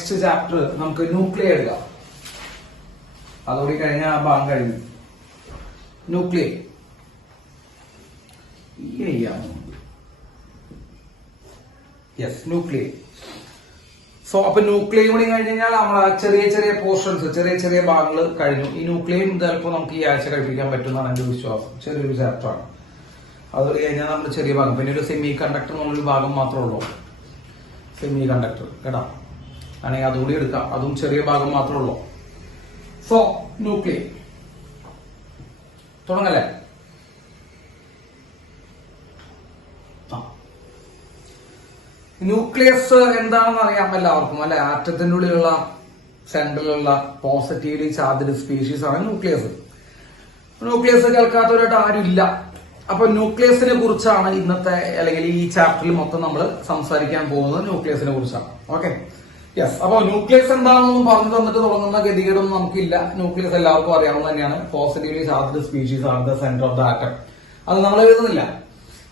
Next chapter നമുക്ക് nuclear എടുക്കാം. അതോടെ കഴിഞ്ഞാൽ ആ ഭാഗം കഴിഞ്ഞു. Nuclear nuclear. സോ അപ്പൊ ന്യൂക്ലിയർ കൂടി കഴിഞ്ഞ് കഴിഞ്ഞാൽ നമ്മൾ ചെറിയ ചെറിയ പോർഷൻസ്, ചെറിയ ചെറിയ ഭാഗങ്ങൾ കഴിഞ്ഞു. ഈ ന്യൂക്ലിയർ ചിലപ്പോൾ നമുക്ക് ഈ ആഴ്ച കഴിപ്പിക്കാൻ പറ്റുമെന്നാണ് എന്റെ വിശ്വാസം. ചെറിയൊരു ചാപ്റ്ററാണ്. അത് കഴിഞ്ഞാൽ നമ്മൾ ചെറിയ ഭാഗം, പിന്നെ ഒരു സെമി കണ്ടക്ടർ എന്നുള്ളൊരു ഭാഗം മാത്രമേ ഉള്ളൂ. സെമി കണ്ടക്ടർ കേട്ടാ, ആണെങ്കിൽ അതുകൂടി എടുക്കാം. അതും ചെറിയ ഭാഗം മാത്രമേ ഉള്ളൂ. സോ ന്യൂക്ലിയർ തുടങ്ങല്ലേ? ന്യൂക്ലിയസ് എന്താണെന്ന് അറിയാം എല്ലാവർക്കും അല്ലെ? ആറ്റത്തിന്റെ ഉള്ളിലുള്ള സെന്ററിലുള്ള പോസിറ്റീവ്ലി ചാർജ്ഡ് സ്പീഷീസ് ആണ് ന്യൂക്ലിയസ്. ന്യൂക്ലിയസ് കേൾക്കാത്തവരായിട്ട് ആരും ഇല്ല. അപ്പൊ ന്യൂക്ലിയസിനെ കുറിച്ചാണ് ഇന്നത്തെ അല്ലെങ്കിൽ ഈ ചാപ്റ്ററിൽ മൊത്തം നമ്മൾ സംസാരിക്കാൻ പോകുന്നത്. ന്യൂക്ലിയസിനെ കുറിച്ചാണ്. Okay, yes. അപ്പൊ ന്യൂക്ലിയസ് എന്താണെന്നും പറഞ്ഞു തന്നിട്ട് തുടങ്ങുന്ന ഗതികേടൊന്നും നമുക്കില്ല. ന്യൂക്ലിയസ് എല്ലാവർക്കും അറിയാവുന്ന തന്നെയാണ്. പോസിറ്റീവ്ലി ചാർജ്ഡ് സ്പീഷീസ് ആണ് the centre of the atom. അത് നമ്മൾ എഴുതുന്നില്ല.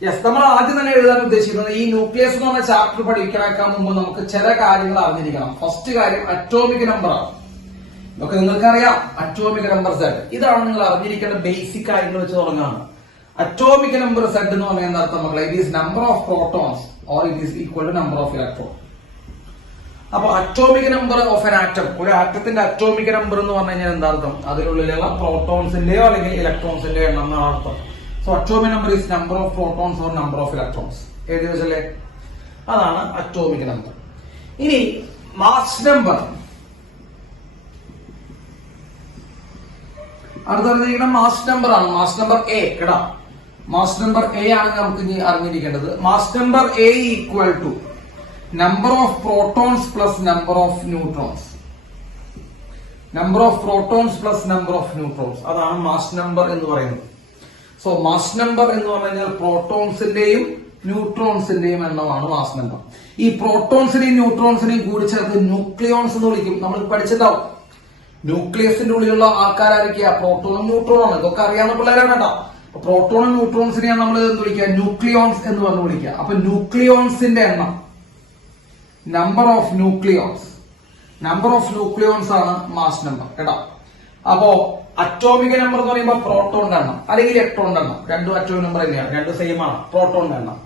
യെസ്, നമ്മൾ ആദ്യം തന്നെ എഴുതാൻ ഉദ്ദേശിക്കുന്നത് ഈ ന്യൂക്ലിയസ് എന്ന് പറഞ്ഞ ചാപ്റ്റർ പഠിക്കാൻ മുമ്പ് നമുക്ക് ചില കാര്യങ്ങൾ അറിഞ്ഞിരിക്കണം. ഫസ്റ്റ് കാര്യം അറ്റോമിക് നമ്പർ ആണ്. ഇതൊക്കെ നിങ്ങൾക്കറിയാം. അറ്റോമിക് നമ്പർ സെഡ്, ഇതാണ് നിങ്ങൾ അറിഞ്ഞിരിക്കേണ്ട ബേസിക് കാര്യങ്ങൾ വെച്ച് തുടങ്ങാണ്. അറ്റോമിക് നമ്പർ സെഡ് എന്ന് പറയുന്ന അർത്ഥം മക്കളെ, it is number of protons or it is equal to number of electron. അപ്പൊ atomic number of an atom, ഒരു ആറ്റത്തിന്റെ അറ്റോമിക് നമ്പർ എന്ന് പറഞ്ഞു കഴിഞ്ഞാൽ എന്താ അർത്ഥം? അതിനുള്ളിലുള്ള പ്രോട്ടോൺസിന്റെയോ അല്ലെങ്കിൽ ഇലക്ട്രോൺസിന്റെയോ എണ്ണം എന്നാണ് അർത്ഥം. So atomic number is number of protons or number of electrons. എഴുതി വെച്ചല്ലേ? അതാണ് അറ്റോമിക് നമ്പർ. ഇനി മാസ് നമ്പർ, അടുത്തറിഞ്ഞിരിക്കുന്ന മാസ് നമ്പർ ആണ്. മാസ് നമ്പർ എ കേടാ. മാസ് നമ്പർ എ ആണ് നമുക്ക് ഇനി അറിഞ്ഞിരിക്കേണ്ടത്. Mass number A equal to number of protons plus number of neutrons. Number of protons plus number of neutrons, അതാണ് mass number എന്ന് പറയുന്നത്. സോ മാസ് നമ്പർ എന്ന് പറഞ്ഞു കഴിഞ്ഞാൽ പ്രോട്ടോൺസിന്റെയും ന്യൂട്രോൺസിന്റെയും എണ്ണമാണ് മാസ് നമ്പർ. ഈ പ്രോട്ടോൺസിനെയും ന്യൂട്രോൺസിനെയും കൂടി ചേർത്ത് ന്യൂക്ലിയോൺസ് എന്ന് വിളിക്കും. നമ്മൾ പഠിച്ചിട്ടുണ്ടാവും. ന്യൂക്ലിയസിന്റെ ഉള്ളിലുള്ള ആൾക്കാരായിരിക്കുക പ്രോട്ടോണും ന്യൂട്രോണും. ഇതൊക്കെ അറിയാവുന്ന പിള്ളേരാണ് കേട്ടോ. പ്രോട്ടോണും ന്യൂട്രോൺസിനെയാണ് നമ്മൾ എന്ത് വിളിക്കുക? ന്യൂക്ലിയോൺസ് എന്ന് പറഞ്ഞു വിളിക്കുക. അപ്പൊ ന്യൂക്ലിയോൺസിന്റെ എണ്ണം, number of nucleons, number of nucleons ആണ് മാസ് നമ്പർ കേട്ടോ. അപ്പോ അറ്റോമിക് നമ്പർ എന്ന് പറയുമ്പോൾ പ്രോട്ടോണിന്റെ എണ്ണം അല്ലെങ്കിൽ ഇലക്ട്രോണിന്റെ എണ്ണം, രണ്ടും അറ്റോമിക് നമ്പർ തന്നെയാണ്, രണ്ടും സെയിം ആണ്. പ്രോട്ടോണിന്റെ എണ്ണം.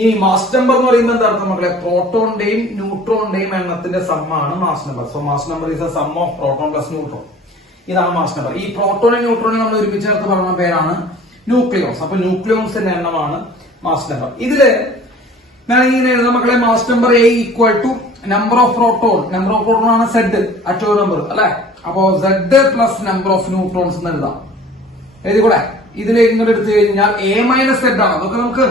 ഇനി മാസ് നമ്പർ എന്ന് പറയുമ്പോൾ എന്താ അർത്ഥം മക്കളെ? പ്രോട്ടോണിന്റെയും ന്യൂട്രോണിന്റെയും എണ്ണത്തിന്റെ സമ്മാണ് mass number. So mass number is a sum of proton plus neutron. ഇതാണ് മാസ് നമ്പർ. ഈ പ്രോട്ടോണും ന്യൂട്രോണും നമ്മൾ ഒരുമിച്ച് ചേർത്ത് പറഞ്ഞ പേരാണ് ന്യൂക്ലിയോൺസ്. അപ്പൊ ന്യൂക്ലിയോൺസിന്റെ എണ്ണമാണ് മാസ് നമ്പർ. ഇതില് ഞാൻ ഇങ്ങനെ എഴുതാം മക്കളെ. Mass number A equal to number of proton. Number of proton ആണ് സെഡ്, അറ്റോമിക് നമ്പർ അല്ലെ? അപ്പോ Z plus number of neutrons എന്ന് എഴുതാം. എഴുതിക്കൂടെ? ഇതിലേക്ക് ഇങ്ങോട്ട് എടുത്തു കഴിഞ്ഞാൽ എ മൈനസ് സെഡ് ആണ്. അതൊക്കെ നമുക്ക്,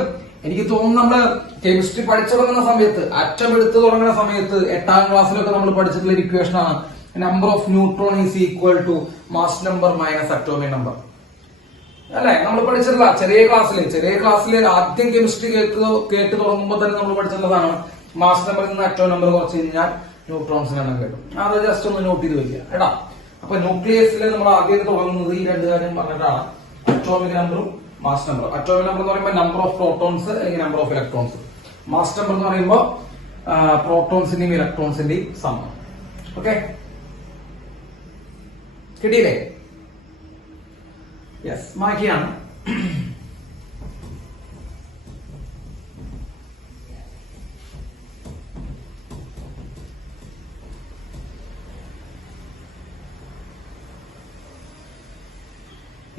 എനിക്ക് തോന്നുന്നു നമ്മള് കെമിസ്ട്രി പഠിച്ചു തുടങ്ങുന്ന സമയത്ത്, അറ്റം എടുത്തു തുടങ്ങുന്ന സമയത്ത് 8ാം ക്ലാസ്സിലൊക്കെ നമ്മൾ പഠിച്ചിട്ടുള്ള ഒരു ഇക്വേഷൻ ആണ്. Number of neutron is equal to mass number minus atomic number അല്ലെ? നമ്മൾ പഠിച്ചിട്ടില്ല ചെറിയ ക്ലാസ്സിൽ ആദ്യം കെമിസ്ട്രി കേട്ട് തുടങ്ങുമ്പോൾ തന്നെ നമ്മൾ പഠിച്ചിട്ടുള്ളതാണ്. മാസ് നമ്പറിൽ നിന്ന് അറ്റോമിക് നമ്പർ കുറച്ച് കഴിഞ്ഞാൽ ന്യൂട്രോൺസിന് എണ്ണം കേട്ടു. അത് ജസ്റ്റ് ഒന്ന് നോട്ട് ചെയ്ത് വയ്ക്കുക കേട്ടാ. അപ്പൊ ന്യൂക്ലിയസിൽ നമ്മൾ ആദ്യം തുടങ്ങുന്നത് ഈ രണ്ട് കാര്യം പറഞ്ഞിട്ടാണ്, അറ്റോമിക് നമ്പറും മാസ് നമ്പറും. അറ്റോമിക് നമ്പർ എന്ന് പറയുമ്പോൾ നമ്പർ ഓഫ് പ്രോട്ടോൺസ് അല്ലെങ്കിൽ number of electrons. Mass number എന്ന് പറയുമ്പോൾ പ്രോട്ടോൺസിന്റെയും ഇലക്ട്രോൺസിന്റെയും സമം. ഓക്കെ, കിട്ടിയില്ലേ? യെസ്, മാക്കിയാണ്.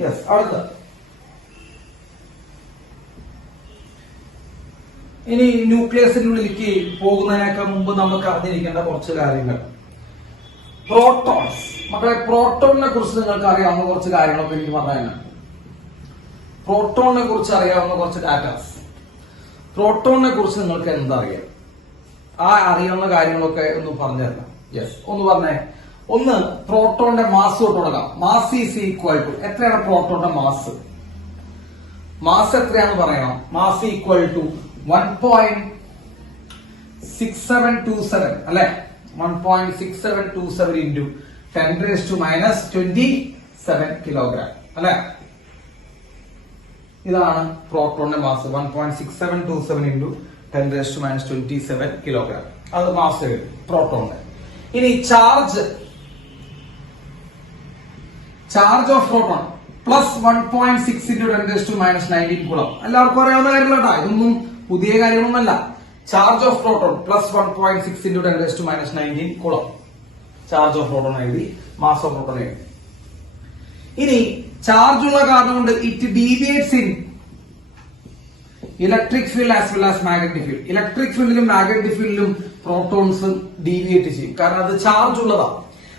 യെസ്, അടുത്ത ഇനി ന്യൂക്ലിയസിനുള്ളിലേക്ക് പോകുന്നതിനൊക്കെ മുമ്പ് നമുക്ക് അറിഞ്ഞിരിക്കേണ്ട കുറച്ച് കാര്യങ്ങൾ. പ്രോട്ടോൺസ് മക്കളെ, പ്രോട്ടോണിനെ കുറിച്ച് നിങ്ങൾക്ക് അറിയാവുന്ന കുറച്ച് കാര്യങ്ങളൊക്കെ എനിക്ക് പറഞ്ഞാൽ. പ്രോട്ടോണിനെ കുറിച്ച് അറിയാവുന്ന കുറച്ച് ഡാറ്റാസ്. പ്രോട്ടോണിനെ കുറിച്ച് നിങ്ങൾക്ക് എന്താ അറിയാം? ആ അറിയാവുന്ന കാര്യങ്ങളൊക്കെ ഒന്ന് പറഞ്ഞു തരണം. യെസ്, ഒന്ന് പറഞ്ഞേ. ഒന്ന്, പ്രോട്ടോണിന്റെ മാസ് തൊട്ട് തുടങ്ങാം. മാസ് ഈസ് ഈക്വൽ ടു, എത്രയാണ് പ്രോട്ടോണിന്റെ മാസ്? മാസ് എത്രയാണെന്ന് പറയണം. മാസ് ഈക്വൽ ടു 1.6727 അല്ലെ? 1.6727 into 10⁻⁻27 കിലോഗ്രാം അല്ലെ? ഇതാണ് പ്രോട്ടോണിന്റെ മാസ്. 1.6727 into 10⁻⁻27 kilogram. അത് മാസ് പ്രോട്ടോണിന്റെ. ഇനി charge of proton plus 1.6 into 10⁻⁻19 coulomb. എല്ലാവർക്കും അറിയാവുന്ന കാര്യങ്ങളാ, ഇതൊന്നും പുതിയ കാര്യങ്ങളൊന്നല്ല. Charge of proton plus 1.6 into 10⁻⁻19 coulomb. Charge of proton എഴുതി, മാസ് ഓഫ് പ്രോട്ടോൺ എഴുതി. ഇനി ചാർജ് ഉള്ള കാരണം കൊണ്ട് it deviates in electric field as well as magnetic field. Electric ഫീൽഡിലും മാഗ്നറ്റിക് ഫീൽഡിലും പ്രോട്ടോൺസ് ഡീവിയേറ്റ് ചെയ്യും, കാരണം അത് ചാർജ് ഉള്ളതാണ്.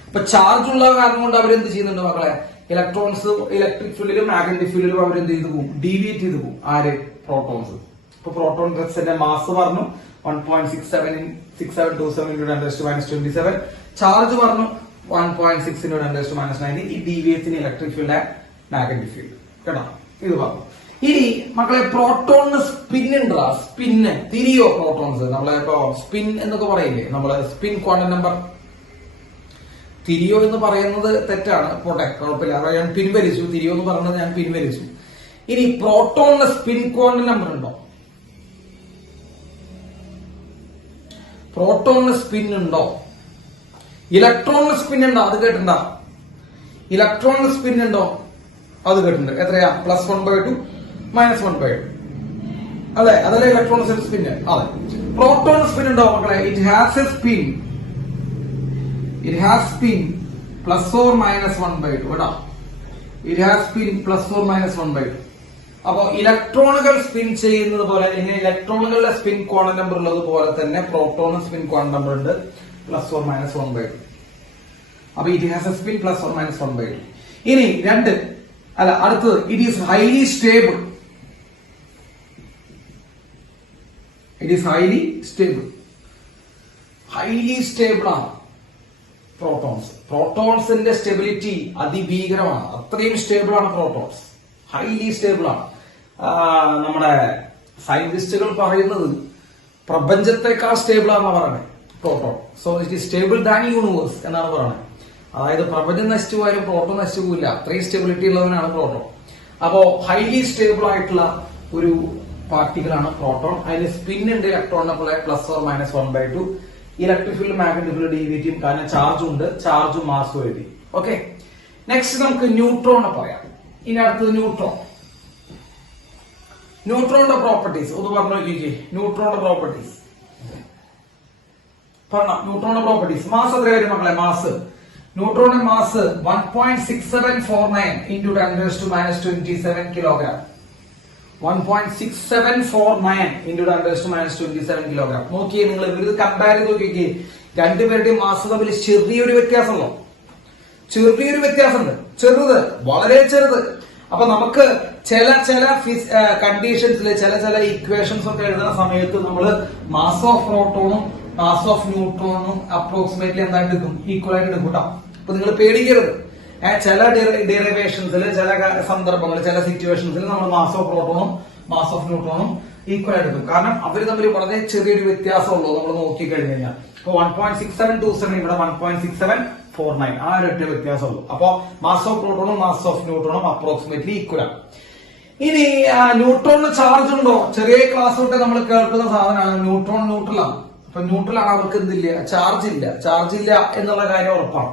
അപ്പൊ ചാർജ് ഉള്ള കാരണം കൊണ്ട് അവരെന്ത് ചെയ്യുന്നുണ്ട് മക്കളെ, ഇലക്ട്രോൺസ് ഇലക്ട്രിക് ഫീൽഡിലും മാഗ്നറ്റിക് ഫീൽഡിലും അവരെന്ത് ചെയ്തു പോകും, ഡീവിയേറ്റ് ചെയ്തു പോകും. ആര്? പ്രോട്ടോൺസ്. ഇപ്പൊ പ്രോട്ടോൺ ഡ്രഗ്സിന്റെ മാസ് പറഞ്ഞു 1.6727 into 10⁻⁻27. ചാർജ് പറഞ്ഞു 1.6 into 10⁻⁻19. ഈ deviates in electric field and magnetic field. കേട്ടോ, ഇത് പറഞ്ഞു. ഇനി മക്കളെ പ്രോട്ടോണിന് സ്പിൻ ഉണ്ടാ, സ്പിന്ന് തിരിയോ പ്രോട്ടോൺസ്. നമ്മളെ ഇപ്പൊ സ്പിൻ എന്നൊക്കെ പറയില്ലേ, നമ്മളെ സ്പിൻ ക്വാണ്ടം നമ്പർ. തിരിയോ എന്ന് പറയുന്നത് തെറ്റാണ്, പോട്ടെ കുഴപ്പമില്ല, അതായത് ഞാൻ പിൻവലിച്ചു. തിരിയോ എന്ന് പറയുന്നത് ഞാൻ പിൻവലിച്ചു. ഇനി പ്രോട്ടോണിന് സ്പിൻ ക്വാണ്ടം നമ്പർ ഉണ്ടോ? പ്രോട്ടോണിന് സ്പിൻ ഉണ്ടോ? ഇലക്ട്രോണിന് സ്പിൻ ഉണ്ടോ? അത് കേട്ടിട്ടുണ്ടോ? ഇലക്ട്രോണിന് സ്പിൻ ഉണ്ടോ? അത് കേട്ടിട്ടുണ്ട്. എത്രയാ? +1/2 -1/2. അതെ, അതല്ലേ ഇലക്ട്രോണിന്റെ സ്പിന്. അതെ. പ്രോട്ടോൺ സ്പിൻ ഉണ്ടോ മക്കളെ? It has A spin. It has spin +or-1/2. കേട്ടോ, ഇറ്റ് ഹാസ് സ്പിൻ +or-1/2. അപ്പോ ഇലക്ട്രോണുകൾ സ്പിൻ ചെയ്യുന്നത് പോലെ, ഇങ്ങനെ ഇലക്ട്രോണുകളുടെ സ്പിൻ ക്വാണ്ടം നമ്പർ ഉള്ളത് പോലെ തന്നെ പ്രോട്ടോൺ സ്പിൻ ക്വാണ്ടം നമ്പർ ഉണ്ട് +or-1/2. അപ്പൊ it has A spin +or-1/2. ഇനി അടുത്തത് it is highly stable. It is highly stable. Highly stable ആണ് പ്രോട്ടോൺസ്. പ്രോട്ടോൺസിന്റെ സ്റ്റെബിലിറ്റി അതിഭീകരമാണ്. അത്രയും സ്റ്റേബിൾ ആണ് പ്രോട്ടോൺസ്. ഹൈലി സ്റ്റേബിൾ ആണ്. നമ്മുടെ സയന്റിസ്റ്റുകൾ പറയുന്നത് പ്രപഞ്ചത്തെക്കാൾ സ്റ്റേബിൾ ആണെന്നാണ് പറയുന്നത് proton. So it is stable than universe എന്നാണ് പറയുന്നത്. അതായത് പ്രപഞ്ചം നശിച്ചു പോയാലും പ്രോട്ടോൺ നശിച്ചു പോയില്ല, അത്രയും സ്റ്റെബിലിറ്റി ഉള്ളവനാണ് പ്രോട്ടോൺ. അപ്പോ ഹൈലി സ്റ്റേബിൾ ആയിട്ടുള്ള ഒരു പാർട്ടിക്കിളാണ് പ്രോട്ടോൺ. അതിന് സ്പിൻ ഉണ്ട് ഇലക്ട്രോണിനെ പോലെ +or-1/2. Electric field magnetic field deviate ചെയ്യും, കാരണം ചാർജും ഉണ്ട്, ചാർജും മാസും എഴുതി. ഓക്കെ, നെക്സ്റ്റ് നമുക്ക് ന്യൂട്രോണെ പറയാം. ഇനി അടുത്തത് ന്യൂട്രോൺ. ന്യൂട്രോണിന്റെ പ്രോപ്പർട്ടീസ് ഒന്ന് പറഞ്ഞു നോക്കിക്കേ. ന്യൂട്രോണിന്റെ പ്രോപ്പർട്ടീസ് പറഞ്ഞ ന്യൂട്രോണിന്റെ പ്രോപ്പർട്ടീസ്. മാസ് എത്ര വരും മക്കളെ? മാസ് ന്യൂട്രോണിന്റെ mass 1.6749 into 10⁻⁻27 kilogram. 1.6749 into 10⁻⁻27 kilogram. നോക്കിയേ നിങ്ങൾ, ഇവര് കമ്പയർ ചെയ്ത് നോക്കിക്കേ. രണ്ടുപേരുടെയും മാസ് തമ്മിൽ ചെറിയൊരു വ്യത്യാസമുള്ളൂ. ചെറിയൊരു വ്യത്യാസമുണ്ട്, ചെറുത്, വളരെ ചെറുത്. അപ്പൊ നമുക്ക് ചില കണ്ടീഷൻസിൽ ചില ഇക്വേഷൻസ് ഒക്കെ എഴുതുന്ന സമയത്ത് നമ്മൾ മാസ് ഓഫ് പ്രോട്ടോണും മാസ് ഓഫ് ന്യൂട്രോണും അപ്രോക്സിമേറ്റ്ലി എന്തായിട്ട് എടുക്കും? ഈക്വൽ ആയിട്ട് എടുക്കും കേട്ടോ. അപ്പൊ നിങ്ങൾ പേടിക്കരുത്. ചില ഡെറിവേഷൻസിൽ, ചില സന്ദർഭങ്ങളിൽ, ചില സിറ്റുവേഷൻസിൽ നമ്മൾ മാസ് ഓഫ് പ്രോട്ടോണും മാസ് ഓഫ് ന്യൂട്രോണും ഈക്വൽ ആയിട്ട് എടുക്കും. കാരണം അവർ തമ്മിൽ വളരെ ചെറിയൊരു വ്യത്യാസമുള്ളൂ നമ്മൾ നോക്കിക്കഴിഞ്ഞു കഴിഞ്ഞാൽ. ഇപ്പൊ 1.6727 ഇവിടെ 1.6749, ആ ഒരൊറ്റ വ്യത്യാസമുള്ളൂ. അപ്പൊ മാസ് ഓഫ് പ്രോട്ടോണും മാസ് ഓഫ് ന്യൂട്രോണും അപ്രോക്സിമേറ്റ്ലി ഈക്വൽ ആണ്. ഇനി ന്യൂട്രോണിന് ചാർജ് ഉണ്ടോ? ചെറിയ ക്ലാസ് തൊട്ട് നമ്മൾ കേൾക്കുന്ന സാധനമാണ് ന്യൂട്രോൺ. ന്യൂട്രലാണ്. അപ്പൊ ന്യൂട്രലാണ്, അവർക്ക് എന്തില്ല? ചാർജ് ഇല്ല. ചാർജ് ഇല്ല എന്നുള്ള കാര്യം ഉറപ്പാണ്.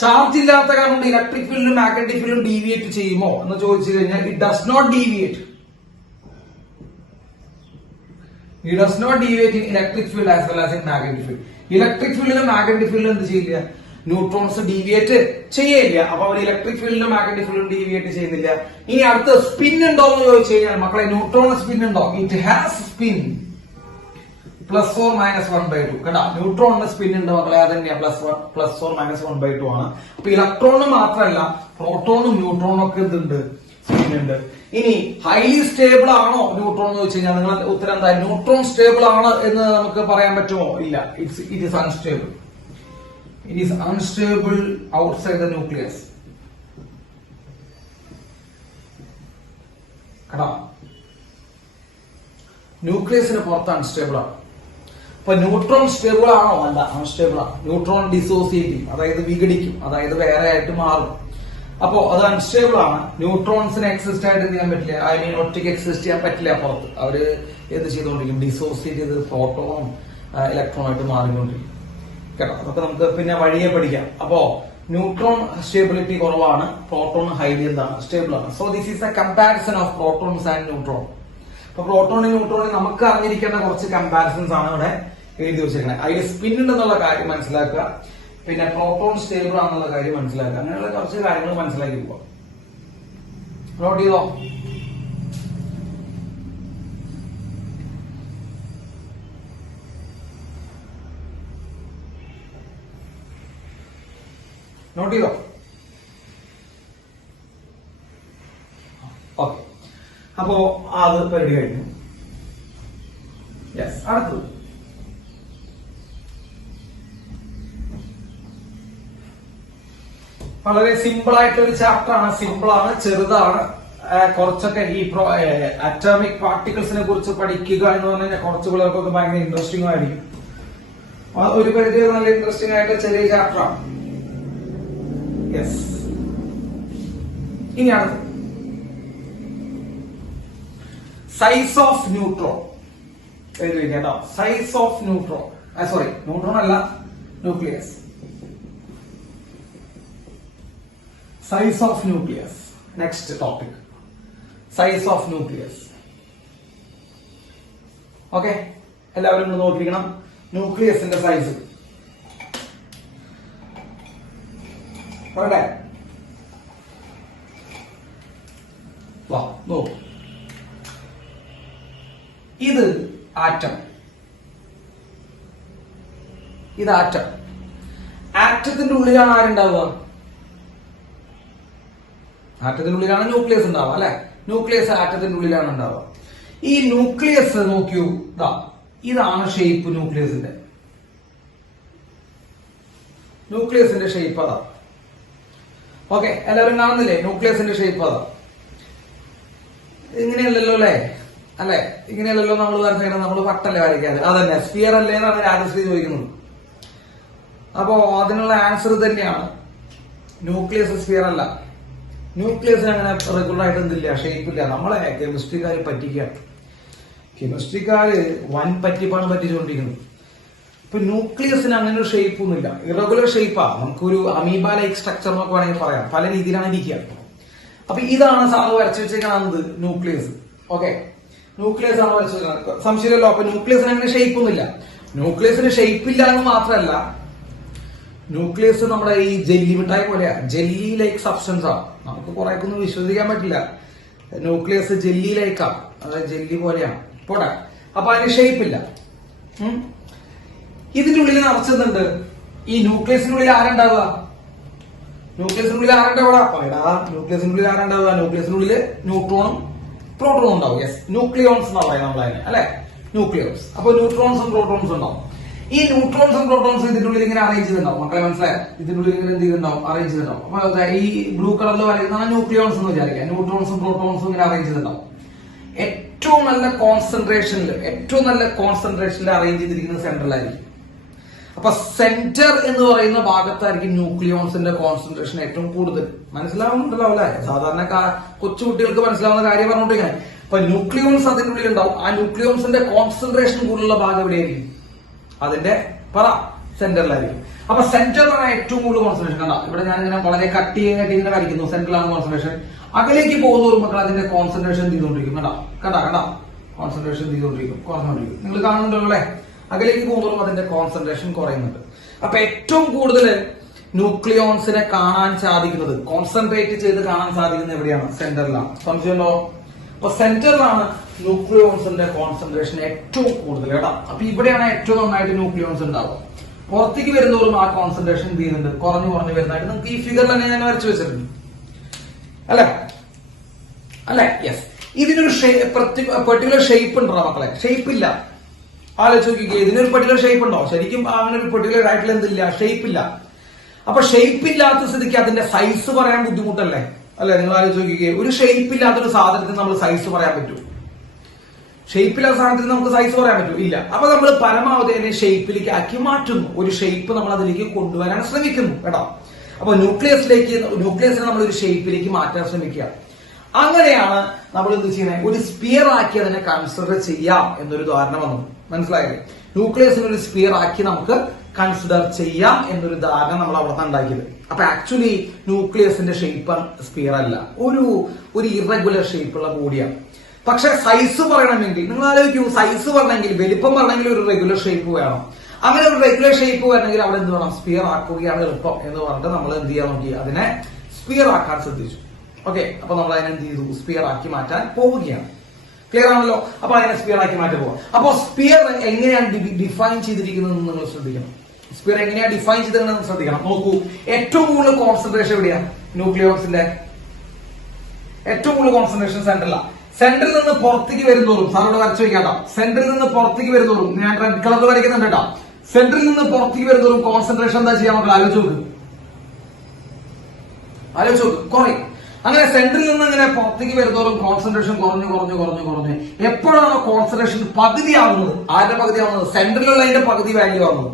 ചാർജ് ഇല്ലാത്ത കാരണം ഇലക്ട്രിക് ഫീൽഡും മാഗ്നറ്റിക് ഫീൽഡും ഡീവിയേറ്റ് ചെയ്യുമോ എന്ന് ചോദിച്ചു കഴിഞ്ഞാൽ it does not deviate. It does not deviate in electric field as well as in magnetic field. Electric ഫീൽഡിലും മാഗ്നറ്റിക് ഫീൽഡിലും എന്ത് ചെയ്യില്ല? ന്യൂട്രോൺസ് ഡീവിയേറ്റ് ചെയ്യില്ല. അപ്പൊ അവർ ഇലക്ട്രിക് ഫീൽഡിലും മാഗ്നറ്റിക് ഫീൽഡിലും ഡീവിയേറ്റ് ചെയ്യുന്നില്ല. ഇനി അടുത്ത സ്പിൻ ഉണ്ടോ എന്ന് ചോദിച്ചു കഴിഞ്ഞാൽ മക്കളെ, ന്യൂട്രോൺ സ്പിൻ ഉണ്ടോ? It has spin +or-1/2. കേട്ടോ, ന്യൂട്രോണിന് സ്പിൻ ഉണ്ട് മക്കളെ, അത് തന്നെയാ +or-1/2 ആണ്. അപ്പൊ ഇലക്ട്രോണിന് മാത്രമല്ല പ്രോട്ടോണും ന്യൂട്രോണും ഒക്കെ എന്തുണ്ട്? സ്പിൻ ഉണ്ട്. ഇനി ഹൈലി സ്റ്റേബിൾ ആണോ ന്യൂട്രോൺ എന്ന് ചോദിച്ചു കഴിഞ്ഞാൽ നിങ്ങളുടെ ഉത്തരം എന്താ? ന്യൂട്രോൺ സ്റ്റേബിൾ ആണ് എന്ന് നമുക്ക് പറയാൻ പറ്റുമോ? ഇല്ല. It is unstable. It is unstable outside the nucleus. കേട്ടോ, ന്യൂക്ലിയസിന് പുറത്ത് അൺസ്റ്റേബിൾ ആണ്. അപ്പൊ ന്യൂട്രോൺ സ്റ്റേബിൾ ആണോ? അല്ല, അൺസ്റ്റേബിൾ ആണ്. ന്യൂട്രോൺ ഡിസോസിയേറ്റ് ചെയ്യും, അതായത് വിഘടിക്കും, അതായത് വേറെ ആയിട്ട് മാറും. അപ്പോ അത് അൺസ്റ്റേബിൾ ആണ്. ന്യൂട്രോൺസിന് എക്സിസ്റ്റ് ആയിട്ട് എന്ത് ചെയ്യാൻ പറ്റില്ല? ഐ മീൻ ഒറ്റയ്ക്ക് എക്സിസ്റ്റ് ചെയ്യാൻ പറ്റില്ല പുറത്ത്. അവര് എന്ത് ചെയ്തുകൊണ്ടിരിക്കും? ഡിസോസിയേറ്റ് ചെയ്ത് പ്രോട്ടോണും ഇലക്ട്രോണായിട്ട് മാറിക്കൊണ്ടിരിക്കും. കേട്ടോ. അതൊക്കെ നമുക്ക് പിന്നെ വഴിയെ പഠിക്കാം. അപ്പോ ന്യൂട്രോൺ സ്റ്റേബിലിറ്റി കുറവാണ്, പ്രോട്ടോൺ ഹൈലി എന്താണ് സ്റ്റേബിൾ ആണ്. So this is A comparison of protons and neutron. അപ്പൊ പ്രോട്ടോണും ന്യൂട്രോണും നമുക്ക് അറിഞ്ഞിരിക്കേണ്ട കുറച്ച് കമ്പാരിസൺസ് ആണ് ഇവിടെ എഴുതി വെച്ചിരിക്കുന്നത്. അതിൽ സ്പിൻ ഉണ്ടെന്നുള്ള കാര്യം മനസ്സിലാക്കുക, പിന്നെ പ്രോട്ടോൺ സ്റ്റേബിൾ ആണെന്നുള്ള കാര്യം മനസ്സിലാക്കുക. അങ്ങനെയുള്ള കുറച്ച് കാര്യങ്ങൾ മനസ്സിലാക്കി പോവാം. നോട്ട് ചെയ്തോ? നോട്ട് ചെയ്തോ? ഓക്കെ. അപ്പോ അത് പരിധി കഴിഞ്ഞു. യെസ്, അടുത്തത് വളരെ സിമ്പിൾ ആയിട്ടുള്ള ഒരു ചാപ്റ്റർ ആണ്. സിമ്പിൾ ആണ്, ചെറുതാണ്. കുറച്ചൊക്കെ ഈ അറ്റോമിക് പാർട്ടിക്കിൾസിനെ കുറിച്ച് പഠിക്കുക എന്ന് പറഞ്ഞു കഴിഞ്ഞാൽ കുറച്ച് പിള്ളേർക്കൊക്കെ ഭയങ്കര ഇൻട്രസ്റ്റിംഗ് ആയിരിക്കും. ഒരു പരിധി നല്ല ഇൻട്രസ്റ്റിംഗ് ആയിട്ട് ചെറിയ ചാപ്റ്റർ ആണ്. യെസ്, ഇനിയാണ് സൈസ് ഓഫ് ന്യൂട്രോൺ എഴുതി വയ്ക്കാം കേട്ടോ. Size of neutron, sorry neutron അല്ല, nucleus. Size of nucleus, next topic, size of nucleus. Okay, എല്ലാവരും ഒന്ന് നോക്കിയിരിക്കണം ന്യൂക്ലിയസിന്റെ സൈസ്. പറയട്ടെ? വാ നോക്കൂ. ഇത് ആറ്റം, ഇത് ആറ്റം. ആറ്റത്തിന്റെ ഉള്ളിലാണ് ആരുണ്ടാവുക? ആറ്റത്തിന്റെ ഉള്ളിലാണ് ന്യൂക്ലിയസ് ഉണ്ടാവുക, അല്ലെ? ന്യൂക്ലിയസ് ആറ്റത്തിന്റെ ഉള്ളിലാണ് ഉണ്ടാവുക. ഈ ന്യൂക്ലിയസ് നോക്കിയൂ, ഇതാണ് ഷേപ്പ് ന്യൂക്ലിയസിന്റെ. ന്യൂക്ലിയസിന്റെ ഷേപ്പ് അതാ. ഓക്കെ, എല്ലാവരും കാണുന്നില്ലേ ന്യൂക്ലിയസിന്റെ ഷേപ്പ് അതാ? ഇങ്ങനെയല്ലല്ലോ അല്ലെ? അല്ലെ, ഇങ്ങനെയല്ലല്ലോ നമ്മൾ വരയ്ക്കുന്നത്. നമ്മൾ വട്ടല്ലേ വരയ്ക്കാറ്? അതന്നെ, സ്ഫിയർ അല്ലേ എന്നാണ് രാജശ്രീ ചോദിക്കുന്നത്. അപ്പോ അതിനുള്ള ആൻസർ തന്നെയാണ്, ന്യൂക്ലിയസ് സ്ഫിയർ അല്ല. ന്യൂക്ലിയസിന് അങ്ങനെ റെഗുലർ ആയിട്ട് എന്തില്ല, ഷേപ്പ് ഇല്ല. നമ്മളെ കെമിസ്ട്രിക്കാര് പറ്റിക്കുകയാണ്. കെമിസ്ട്രിക്കാര് വൻ പറ്റിപ്പാണ് പറ്റിച്ചുകൊണ്ടിരിക്കുന്നത്. ഇപ്പൊ ന്യൂക്ലിയസിന് അങ്ങനെ ഒരു ഷേപ്പ് ഒന്നുമില്ല, ഇറഗുലർ ഷേപ്പാ. നമുക്കൊരു അമീബ ലൈക്ക് സ്ട്രക്ചർ എന്നൊക്കെ വേണമെങ്കിൽ പറയാം. പല രീതിയിലാണ് ഇരിക്കുക. അപ്പൊ ഇതാണ് സാറ് വരച്ചു വെച്ചേക്കുന്നത് ന്യൂക്ലിയസ്. ഓക്കെ, ന്യൂക്ലിയസ് ആണ് വരച്ചു വെച്ചേക്കുന്നത്, സംശയമില്ലല്ലോ. അപ്പൊ ന്യൂക്ലിയസിന് അങ്ങനെ ഷേപ്പ് ഒന്നുമില്ല. ന്യൂക്ലിയസിന് ഷേപ്പ് ഇല്ല എന്ന് മാത്രമല്ല, ന്യൂക്ലിയസ് നമ്മുടെ ഈ ജെല്ലി മിഠായി പോലെയാ, ജെല്ലി ലൈക്ക് സബ്സ്റ്റൻസ് ആണ്. നമുക്ക് കുറെ ഒന്നും വിശ്വസിക്കാൻ പറ്റില്ല. ന്യൂക്ലിയസ് ജെല്ലി ലൈക്കാ, അതായത് ജെല്ലി പോലെയാണ്. പോട്ടെ, അപ്പൊ അതിന് ഷേപ്പ് ഇല്ല. ഇതിന്റെ ഉള്ളിൽ നിറച്ചതുണ്ട്. ഈ ന്യൂക്ലിയസിനുള്ളിൽ ആരുണ്ടാവുക? ന്യൂക്ലിയസിനുള്ളിൽ ആരുണ്ടാവുക? ന്യൂക്ലിയസിനുള്ളിൽ ആരുണ്ടാവുക? ന്യൂക്ലിയസിനുള്ളിൽ ന്യൂട്രോണും പ്രോട്ടോണും ഉണ്ടാവും. യെസ്, ന്യൂക്ലിയോൺസ് എന്ന് പറയാം നമ്മൾ അതിനെ, അല്ലെ? ന്യൂക്ലിയോൺസ്. അപ്പൊ ന്യൂട്രോൺസും പ്രോട്ടോൺസും ഉണ്ടാവും. ഈ ന്യൂട്രോൺസും പ്രോട്ടോൺസും ഇതിന്റെ ഉള്ളിൽ ഇങ്ങനെ അറേഞ്ച് ചെയ്തിട്ടുണ്ടാവും. മക്കളെ മനസ്സിലായോ? ഇതിന്റെ ഉള്ളിൽ ഇങ്ങനെ എന്ത് ചെയ്തിട്ടുണ്ടാവും? അറേഞ്ച് ചെയ്തിട്ടുണ്ടാവും. അപ്പൊ ഈ ബ്ലൂ കളറിൽ വരയ്ക്കുന്ന ന്യൂക്ലിയോൺസ് എന്ന് വിചാരിക്കാം. ന്യൂട്രോൺസും പ്രോട്ടോൺസും ഇങ്ങനെ അറേഞ്ച് ചെയ്തിട്ടുണ്ടാവും. ഏറ്റവും നല്ല കോൺസെൻട്രേഷനിൽ അറേഞ്ച് ചെയ്തിരിക്കുന്നത് സെൻട്രലായിരിക്കും. അപ്പൊ സെന്റർ എന്ന് പറയുന്ന ഭാഗത്തായിരിക്കും ന്യൂക്ലിയോൺസിന്റെ കോൺസെൻട്രേഷൻ ഏറ്റവും കൂടുതൽ. മനസ്സിലാവുന്നുണ്ടല്ലോ അല്ലെ? സാധാരണ കൊച്ചുകുട്ടികൾക്ക് മനസ്സിലാവുന്ന കാര്യം പറഞ്ഞോണ്ടിരിക്കാൻ. അപ്പൊ ന്യൂക്ലിയോൺസ് അതിന്റെ ഉള്ളിൽ ഉണ്ടാവും. ആ ന്യൂക്ലിയോൺസിന്റെ കോൺസെൻട്രേഷൻ കൂടുതലുള്ള ഭാഗം എവിടെയായിരിക്കും? അതിന്റെ സെന്ററിലായിരിക്കും. അപ്പൊ സെന്ററിലാണ് ഏറ്റവും കൂടുതൽ കോൺസെൻട്രേഷൻ. കണ്ടാ ഇവിടെ ഞാനിങ്ങനെ വളരെ കട്ടി ഇങ്ങനെ വരയ്ക്കുന്നു. സെന്ററിലാണ് കോൺസെൻട്രേഷൻ. അകലേക്ക് പോകുന്ന മക്കൾ അതിന്റെ കോൺസെൻട്രേഷൻ ചെയ്തുകൊണ്ടിരിക്കും. കണ്ടാ കോൺസെൻട്രേഷൻ ചെയ്തുകൊണ്ടിരിക്കും, കുറഞ്ഞുകൊണ്ടിരിക്കും. നിങ്ങൾ കാണുന്നുണ്ടല്ലോ അല്ലെ? അകലേക്ക് പോകുമ്പോഴും അതിന്റെ കോൺസെൻട്രേഷൻ കുറയുന്നുണ്ട്. അപ്പൊ ഏറ്റവും കൂടുതൽ ന്യൂക്ലിയോൺസിനെ കാണാൻ സാധിക്കുന്നത്, കോൺസെൻട്രേറ്റ് ചെയ്ത് കാണാൻ സാധിക്കുന്നത് എവിടെയാണ്? സെന്ററിലാണ്. സംശയമല്ലോ? അപ്പൊ സെന്ററിലാണ് ന്യൂക്ലിയോൺസിന്റെ കോൺസെൻട്രേഷൻ ഏറ്റവും കൂടുതൽ. കേട്ടോ, അപ്പൊ ഇവിടെയാണ് ഏറ്റവും നന്നായിട്ട് ന്യൂക്ലിയോൺസ് ഉണ്ടാവുക. പുറത്തേക്ക് വരുന്നതോറും ആ കോൺസെൻട്രേഷൻ എന്ത് ചെയ്യുന്നുണ്ട്? കുറഞ്ഞു വരുന്നതായിട്ട് നിങ്ങൾക്ക് ഈ ഫിഗറിൽ തന്നെ ഞാൻ വരച്ചു വെച്ചിട്ടുണ്ട്, അല്ലെ? യെസ്. ഇതിനൊരു പെർട്ടിക്കുലർ ഷേപ്പ് ഉണ്ടോ മക്കളെ? ഷേപ്പ് ഇല്ല. ആലോചിച്ച് നോക്കിക്കേ, ഇതിനൊരു പെർട്ടിക്കുലർ ഷേപ്പ് ഉണ്ടോ? ശരിക്കും അങ്ങനെ ഒരു പെർട്ടിക്കുലർ ആയിട്ടുള്ള എന്തില്ല, ഷേപ്പ് ഇല്ല. അപ്പൊ ഷേപ്പ് ഇല്ലാത്ത സ്ഥിതിക്ക് അതിന്റെ സൈസ് പറയാൻ ബുദ്ധിമുട്ടല്ലേ? അല്ലെ? നിങ്ങൾ ആലോചിച്ച് നോക്കിക്കേ, ഒരു ഷേപ്പ് ഇല്ലാത്തൊരു സാധനത്തിന് നമ്മൾ സൈസ് പറയാൻ പറ്റും? ഷേപ്പില്ലാത്ത സാധനത്തിന് നമുക്ക് സൈസ് പറയാൻ പറ്റും? ഇല്ല. അപ്പൊ നമ്മൾ പരമാവധി അതിനെ ഷേപ്പിലേക്ക് ആക്കി മാറ്റുന്നു. ഒരു ഷേപ്പ് നമ്മൾ അതിലേക്ക് കൊണ്ടുവരാൻ ശ്രമിക്കുന്നു. കേട്ടോ, അപ്പൊ ന്യൂക്ലിയസിനെ നമ്മൾ ഒരു ഷേപ്പിലേക്ക് മാറ്റാൻ ശ്രമിക്കുക. അങ്ങനെയാണ് നമ്മൾ എന്ത് ചെയ്യുന്നത്? ഒരു സ്പിയർ ആക്കി അതിനെ കൺസിഡർ ചെയ്യാം എന്നൊരു ധാരണ വന്നു. മനസ്സിലായില്ലേ? ന്യൂക്ലിയസിന് ഒരു സ്പിയർ ആക്കി നമുക്ക് കൺസിഡർ ചെയ്യാം എന്നൊരു ധാരണ നമ്മൾ അവിടെ നിന്ന് ഉണ്ടാക്കിയത്. അപ്പൊ ആക്ച്വലി ന്യൂക്ലിയസിന്റെ ഷേപ്പ് സ്പിയർ അല്ല, ഒരു ഇറഗുലർ ഷേപ്പുള്ള ബോഡിയാണ്. പക്ഷെ സൈസ് പറയണമെങ്കിൽ നിങ്ങൾ ആലോചിക്കൂ, സൈസ് പറയണമെങ്കിൽ വലിപ്പം പറയണമെങ്കിൽ ഒരു റെഗുലർ ഷേപ്പ് വേണം. അങ്ങനെ ഒരു റെഗുലർ ഷേപ്പ് വരണമെങ്കിൽ അവിടെ എന്ത് വേണം, സ്പിയർ ആക്കുകയാണ് എളുപ്പം എന്ന് പറഞ്ഞിട്ട് നമ്മൾ എന്ത് ചെയ്യാൻ നോക്കി, അതിനെ സ്പിയർ ആക്കാൻ ശ്രദ്ധിച്ചു. ഓക്കെ, അപ്പൊ നമ്മൾ അതിനെ എന്ത് ചെയ്തു, സ്പിയർ ആക്കി മാറ്റാൻ പോവുകയാണ്. ക്ലിയർ ആണല്ലോ? അപ്പൊ അതിനെ സ്പിയർ ആക്കി മാറ്റാൻ പോവാം. അപ്പൊ സ്പിയർ എങ്ങനെയാണ് ഡിഫൈൻ ചെയ്തിരിക്കുന്നത് നിങ്ങൾ ശ്രദ്ധിക്കണം. സ്പിയർ എങ്ങനെയാണ് ഡിഫൈൻ ചെയ്തിരിക്കുന്നത് ശ്രദ്ധിക്കണം. നോക്കൂ, ഏറ്റവും കൂടുതൽ കോൺസെൻട്രേഷൻ എവിടെയാണ്? ന്യൂക്ലിയോസിന്റെ ഏറ്റവും കൂടുതൽ കോൺസെൻട്രേഷൻ സെന്ററിലാണ്. സെന്ററിൽ നിന്ന് പുറത്തേക്ക് വരുന്നോറും, സാറോട് വരച്ചു വയ്ക്കാട്ടോ, സെന്ററിൽ നിന്ന് പുറത്തേക്ക് വരുന്നോറും, ഞാൻ റെഡ് കളർ വരയ്ക്കുന്നുണ്ട് കേട്ടോ, സെന്ററിൽ നിന്ന് പുറത്തേക്ക് വരുന്നോറും കോൺസെൻട്രേഷൻ എന്താ ചെയ്യാൻ നമുക്ക് ആലോചിച്ച് നോക്ക്, കുറയും. അങ്ങനെ സെന്ററിൽ നിന്ന് ഇങ്ങനെ പുറത്തേക്ക് വരുന്നോറും കോൺസെൻട്രേഷൻ കുറഞ്ഞ് എപ്പോഴാണ് കോൺസെൻട്രേഷൻ പകുതിയാവുന്നത്? ആരുടെ പകുതിയാവുന്നത്? സെന്ററിലുള്ള പകുതി വാല്യൂ ആവുന്നത്.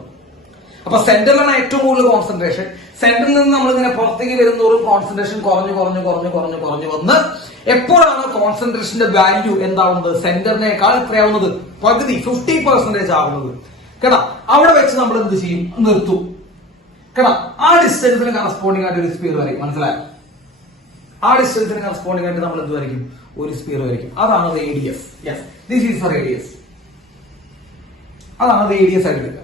അപ്പൊ സെന്ററിലാണ് ഏറ്റവും കൂടുതൽ കോൺസെൻട്രേഷൻ. സെന്ററിൽ നിന്ന് നമ്മളിങ്ങനെ പുറത്തേക്ക് വരുന്നോറും കോൺസെൻട്രേഷൻ കുറഞ്ഞു വന്ന് എപ്പോഴാണ് കോൺസെൻട്രേഷന്റെ വാല്യൂ എന്താവുന്നത്? സെന്ററിനേക്കാൾ എത്രയാവുന്നത്? പകുതി, 50% ആവുന്നത്. കേട്ടാ, അവിടെ വെച്ച് നമ്മൾ എന്ത് ചെയ്യും? നിർത്തും. കേട്ടാ, ആ ഡിസ്റ്റൻസിന് കറസ്പോണ്ടിങ് ആയിട്ട് ഒരു സ്പിയർ വരയ്ക്കും. മനസ്സിലായോ? ആ ഡിസ്റ്റൻസിന് കറസ്പോണ്ടിങ് ആയിട്ട് നമ്മൾ എന്ത് വരയ്ക്കും? ഒരു സ്പിയർ വരയ്ക്കും. അതാണ് radius. Yes, this is for radius. അതാണ് റേഡിയസ് ആയിട്ട് എടുക്കുക.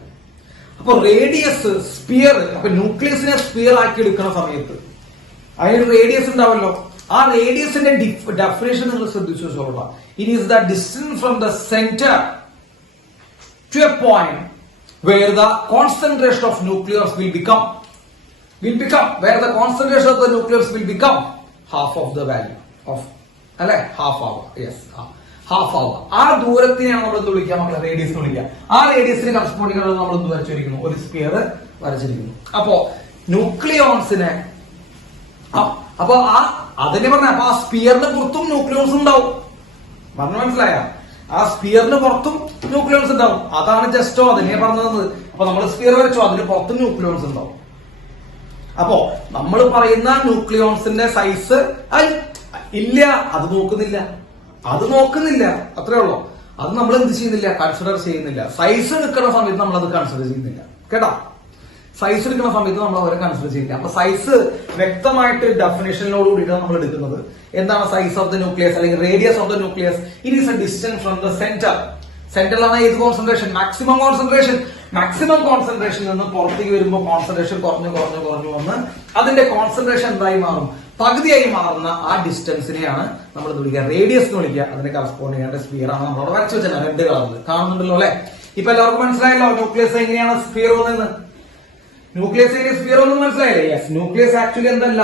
അപ്പൊ റേഡിയസ് സ്പിയർ, അപ്പൊ ന്യൂക്ലിയസിനെ സ്പിയർ ആക്കി എടുക്കുന്ന സമയത്ത് അതിനൊരു റേഡിയസ് ഉണ്ടാവല്ലോ. ആ റേഡിയസിന്റെ ഡെഫിനേഷൻ നിങ്ങൾ ശ്രദ്ധിച്ചു വെച്ചോളാം. It is the distance from the centre to a point where the concentration of nucleus will become where the concentration of the nucleus will become half of the value of, അല്ലെ, half hour. Yes, half hour. ആ ദൂരത്തിനെയാണ് നമ്മൾ എന്ത് വിളിക്കുക? നമ്മൾ radius വിളിക്കുക. ആ റേഡിയസിന് corresponding നമ്മൾ എന്ത് വരച്ചിരിക്കുന്നു? ഒരു സ്പിയർ വരച്ചിരിക്കുന്നു. അപ്പോ ന്യൂക്ലിയോൺസിനെ, അപ്പൊ അതിനെ പറഞ്ഞ, അപ്പൊ ആ സ്പിയറിന് പുറത്തും ന്യൂക്ലിയോൺസ് ഉണ്ടാവും. പറഞ്ഞു മനസ്സിലായ? ആ സ്പിയറിന് പുറത്തും ന്യൂക്ലിയോൺസ് ഉണ്ടാവും. അതാണ് ജസ്റ്റോ അതിനെ പറഞ്ഞത്. അപ്പൊ നമ്മൾ സ്പിയർ വരച്ചോ, അതിന് പുറത്തും ന്യൂക്ലിയോൺസ് ഉണ്ടാവും. അപ്പോ നമ്മൾ പറയുന്ന ന്യൂക്ലിയോൺസിന്റെ സൈസ് ഇല്ല, അത് നോക്കുന്നില്ല, അത്രേ ഉള്ളൂ. അത് നമ്മൾ എന്ത് ചെയ്യുന്നില്ല? കൺസിഡർ ചെയ്യുന്നില്ല. സൈസ് എടുക്കുന്ന സമയത്ത് നമ്മൾ അത് കൺസിഡർ ചെയ്യുന്നില്ല. കേട്ടാ, സൈസ് എടുക്കുന്ന സമയത്ത് നമ്മൾ അവരെ കൺസിഡർ ചെയ്യില്ല. അപ്പൊ സൈസ് വ്യക്തമായിട്ട് ഡെഫിനേഷനിലോട് കൂടിയിട്ടാണ് നമ്മൾ എടുക്കുന്നത്. എന്താണ് സൈസ് ഓഫ് ദ ന്യൂക്ലിയസ് അല്ലെങ്കിൽ radius of the nucleus? It is a distance from the centre. സെന്ററിലാണ് ഏത് കോൺസെൻട്രേഷൻ? മാക്സിമം കോൺസെൻട്രേഷൻ നിന്ന് പുറത്തേക്ക് വരുമ്പോൾ കോൺസെൻട്രേഷൻ കുറഞ്ഞു വന്ന് അതിന്റെ കോൺസെൻട്രേഷൻ എന്തായി മാറും? പകുതിയായി മാറുന്ന ആ ഡിസ്റ്റൻസിനെയാണ് നമ്മൾ വിളിക്കുക റേഡിയസ് എന്ന് വിളിക്കുക. അതിന്റെ കറസ്പോണ്ടിങ് ആയിട്ട് സ്പിയർ ആണ് നമ്മളവിടെ വരച്ചു വെച്ചാൽ റെഡ് കളറിൽ കാണുന്നുണ്ടല്ലോ അല്ലെ? ഇപ്പൊ എല്ലാവർക്കും മനസ്സിലായല്ലോ ന്യൂക്ലിയസ് എങ്ങനെയാണ് സ്പിയർ വന്നതെന്ന്. ന്യൂക്ലിയസ് എങ്ങനെ സ്പിയർ വന്നു മനസ്സിലായില്ലേ? യെസ്, ന്യൂക്ലിയസ് ആക്ച്വലി എന്തല്ല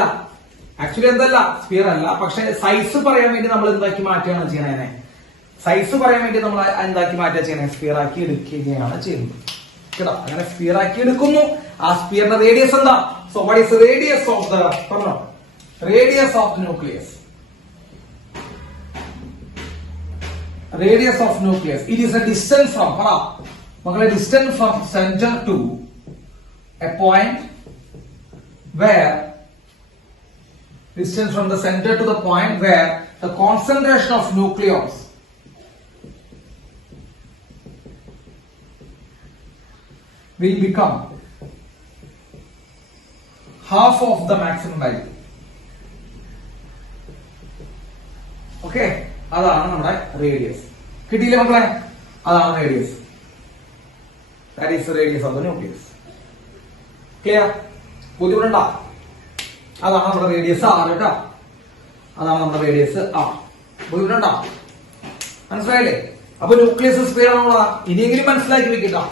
സ്പിയർ അല്ല. പക്ഷെ സൈസ് പറയാൻ വേണ്ടി നമ്മൾ എന്താക്കി മാറ്റുകയാണ് ചെയ്യണേ? സൈസ് പറയാൻ വേണ്ടി നമ്മൾ എന്താക്കി മാറ്റുക ചെയ്യണേ? സ്പിയർ ആക്കി എടുക്കുകയാണ് ചെയ്യുന്നത്. കേട്ടോ, അങ്ങനെ സ്പിയർ ആക്കി എടുക്കുന്നു. ആ സ്പിയറിന്റെ റേഡിയസ് എന്താ? So what is radius of the radius of nucleus? Radius of nucleus it is a distance from, മക്കളെ, distance from centre to a point where distance from the center to the point where the concentration of nucleons will become half of the maximum value. Okay, അതാണ് നമ്മുടെ radius. കിട്ടിയില്ലേ മക്കളെ? അതാണ് radius. That is the radius of the nucleus. Clear? ബുദ്ധിമുട്ടുണ്ടോ? അതാണ് നമ്മുടെ radius R കേട്ടോ. അതാണ് നമ്മുടെ റേഡിയസ് R. ബുദ്ധിമുട്ടുണ്ടോ? മനസ്സിലായില്ലേ? അപ്പൊ ന്യൂക്ലിയസ് സ്പിയർ ആണോ? ഇനിയെങ്കിലും മനസ്സിലാക്കി വെക്കട്ടോ.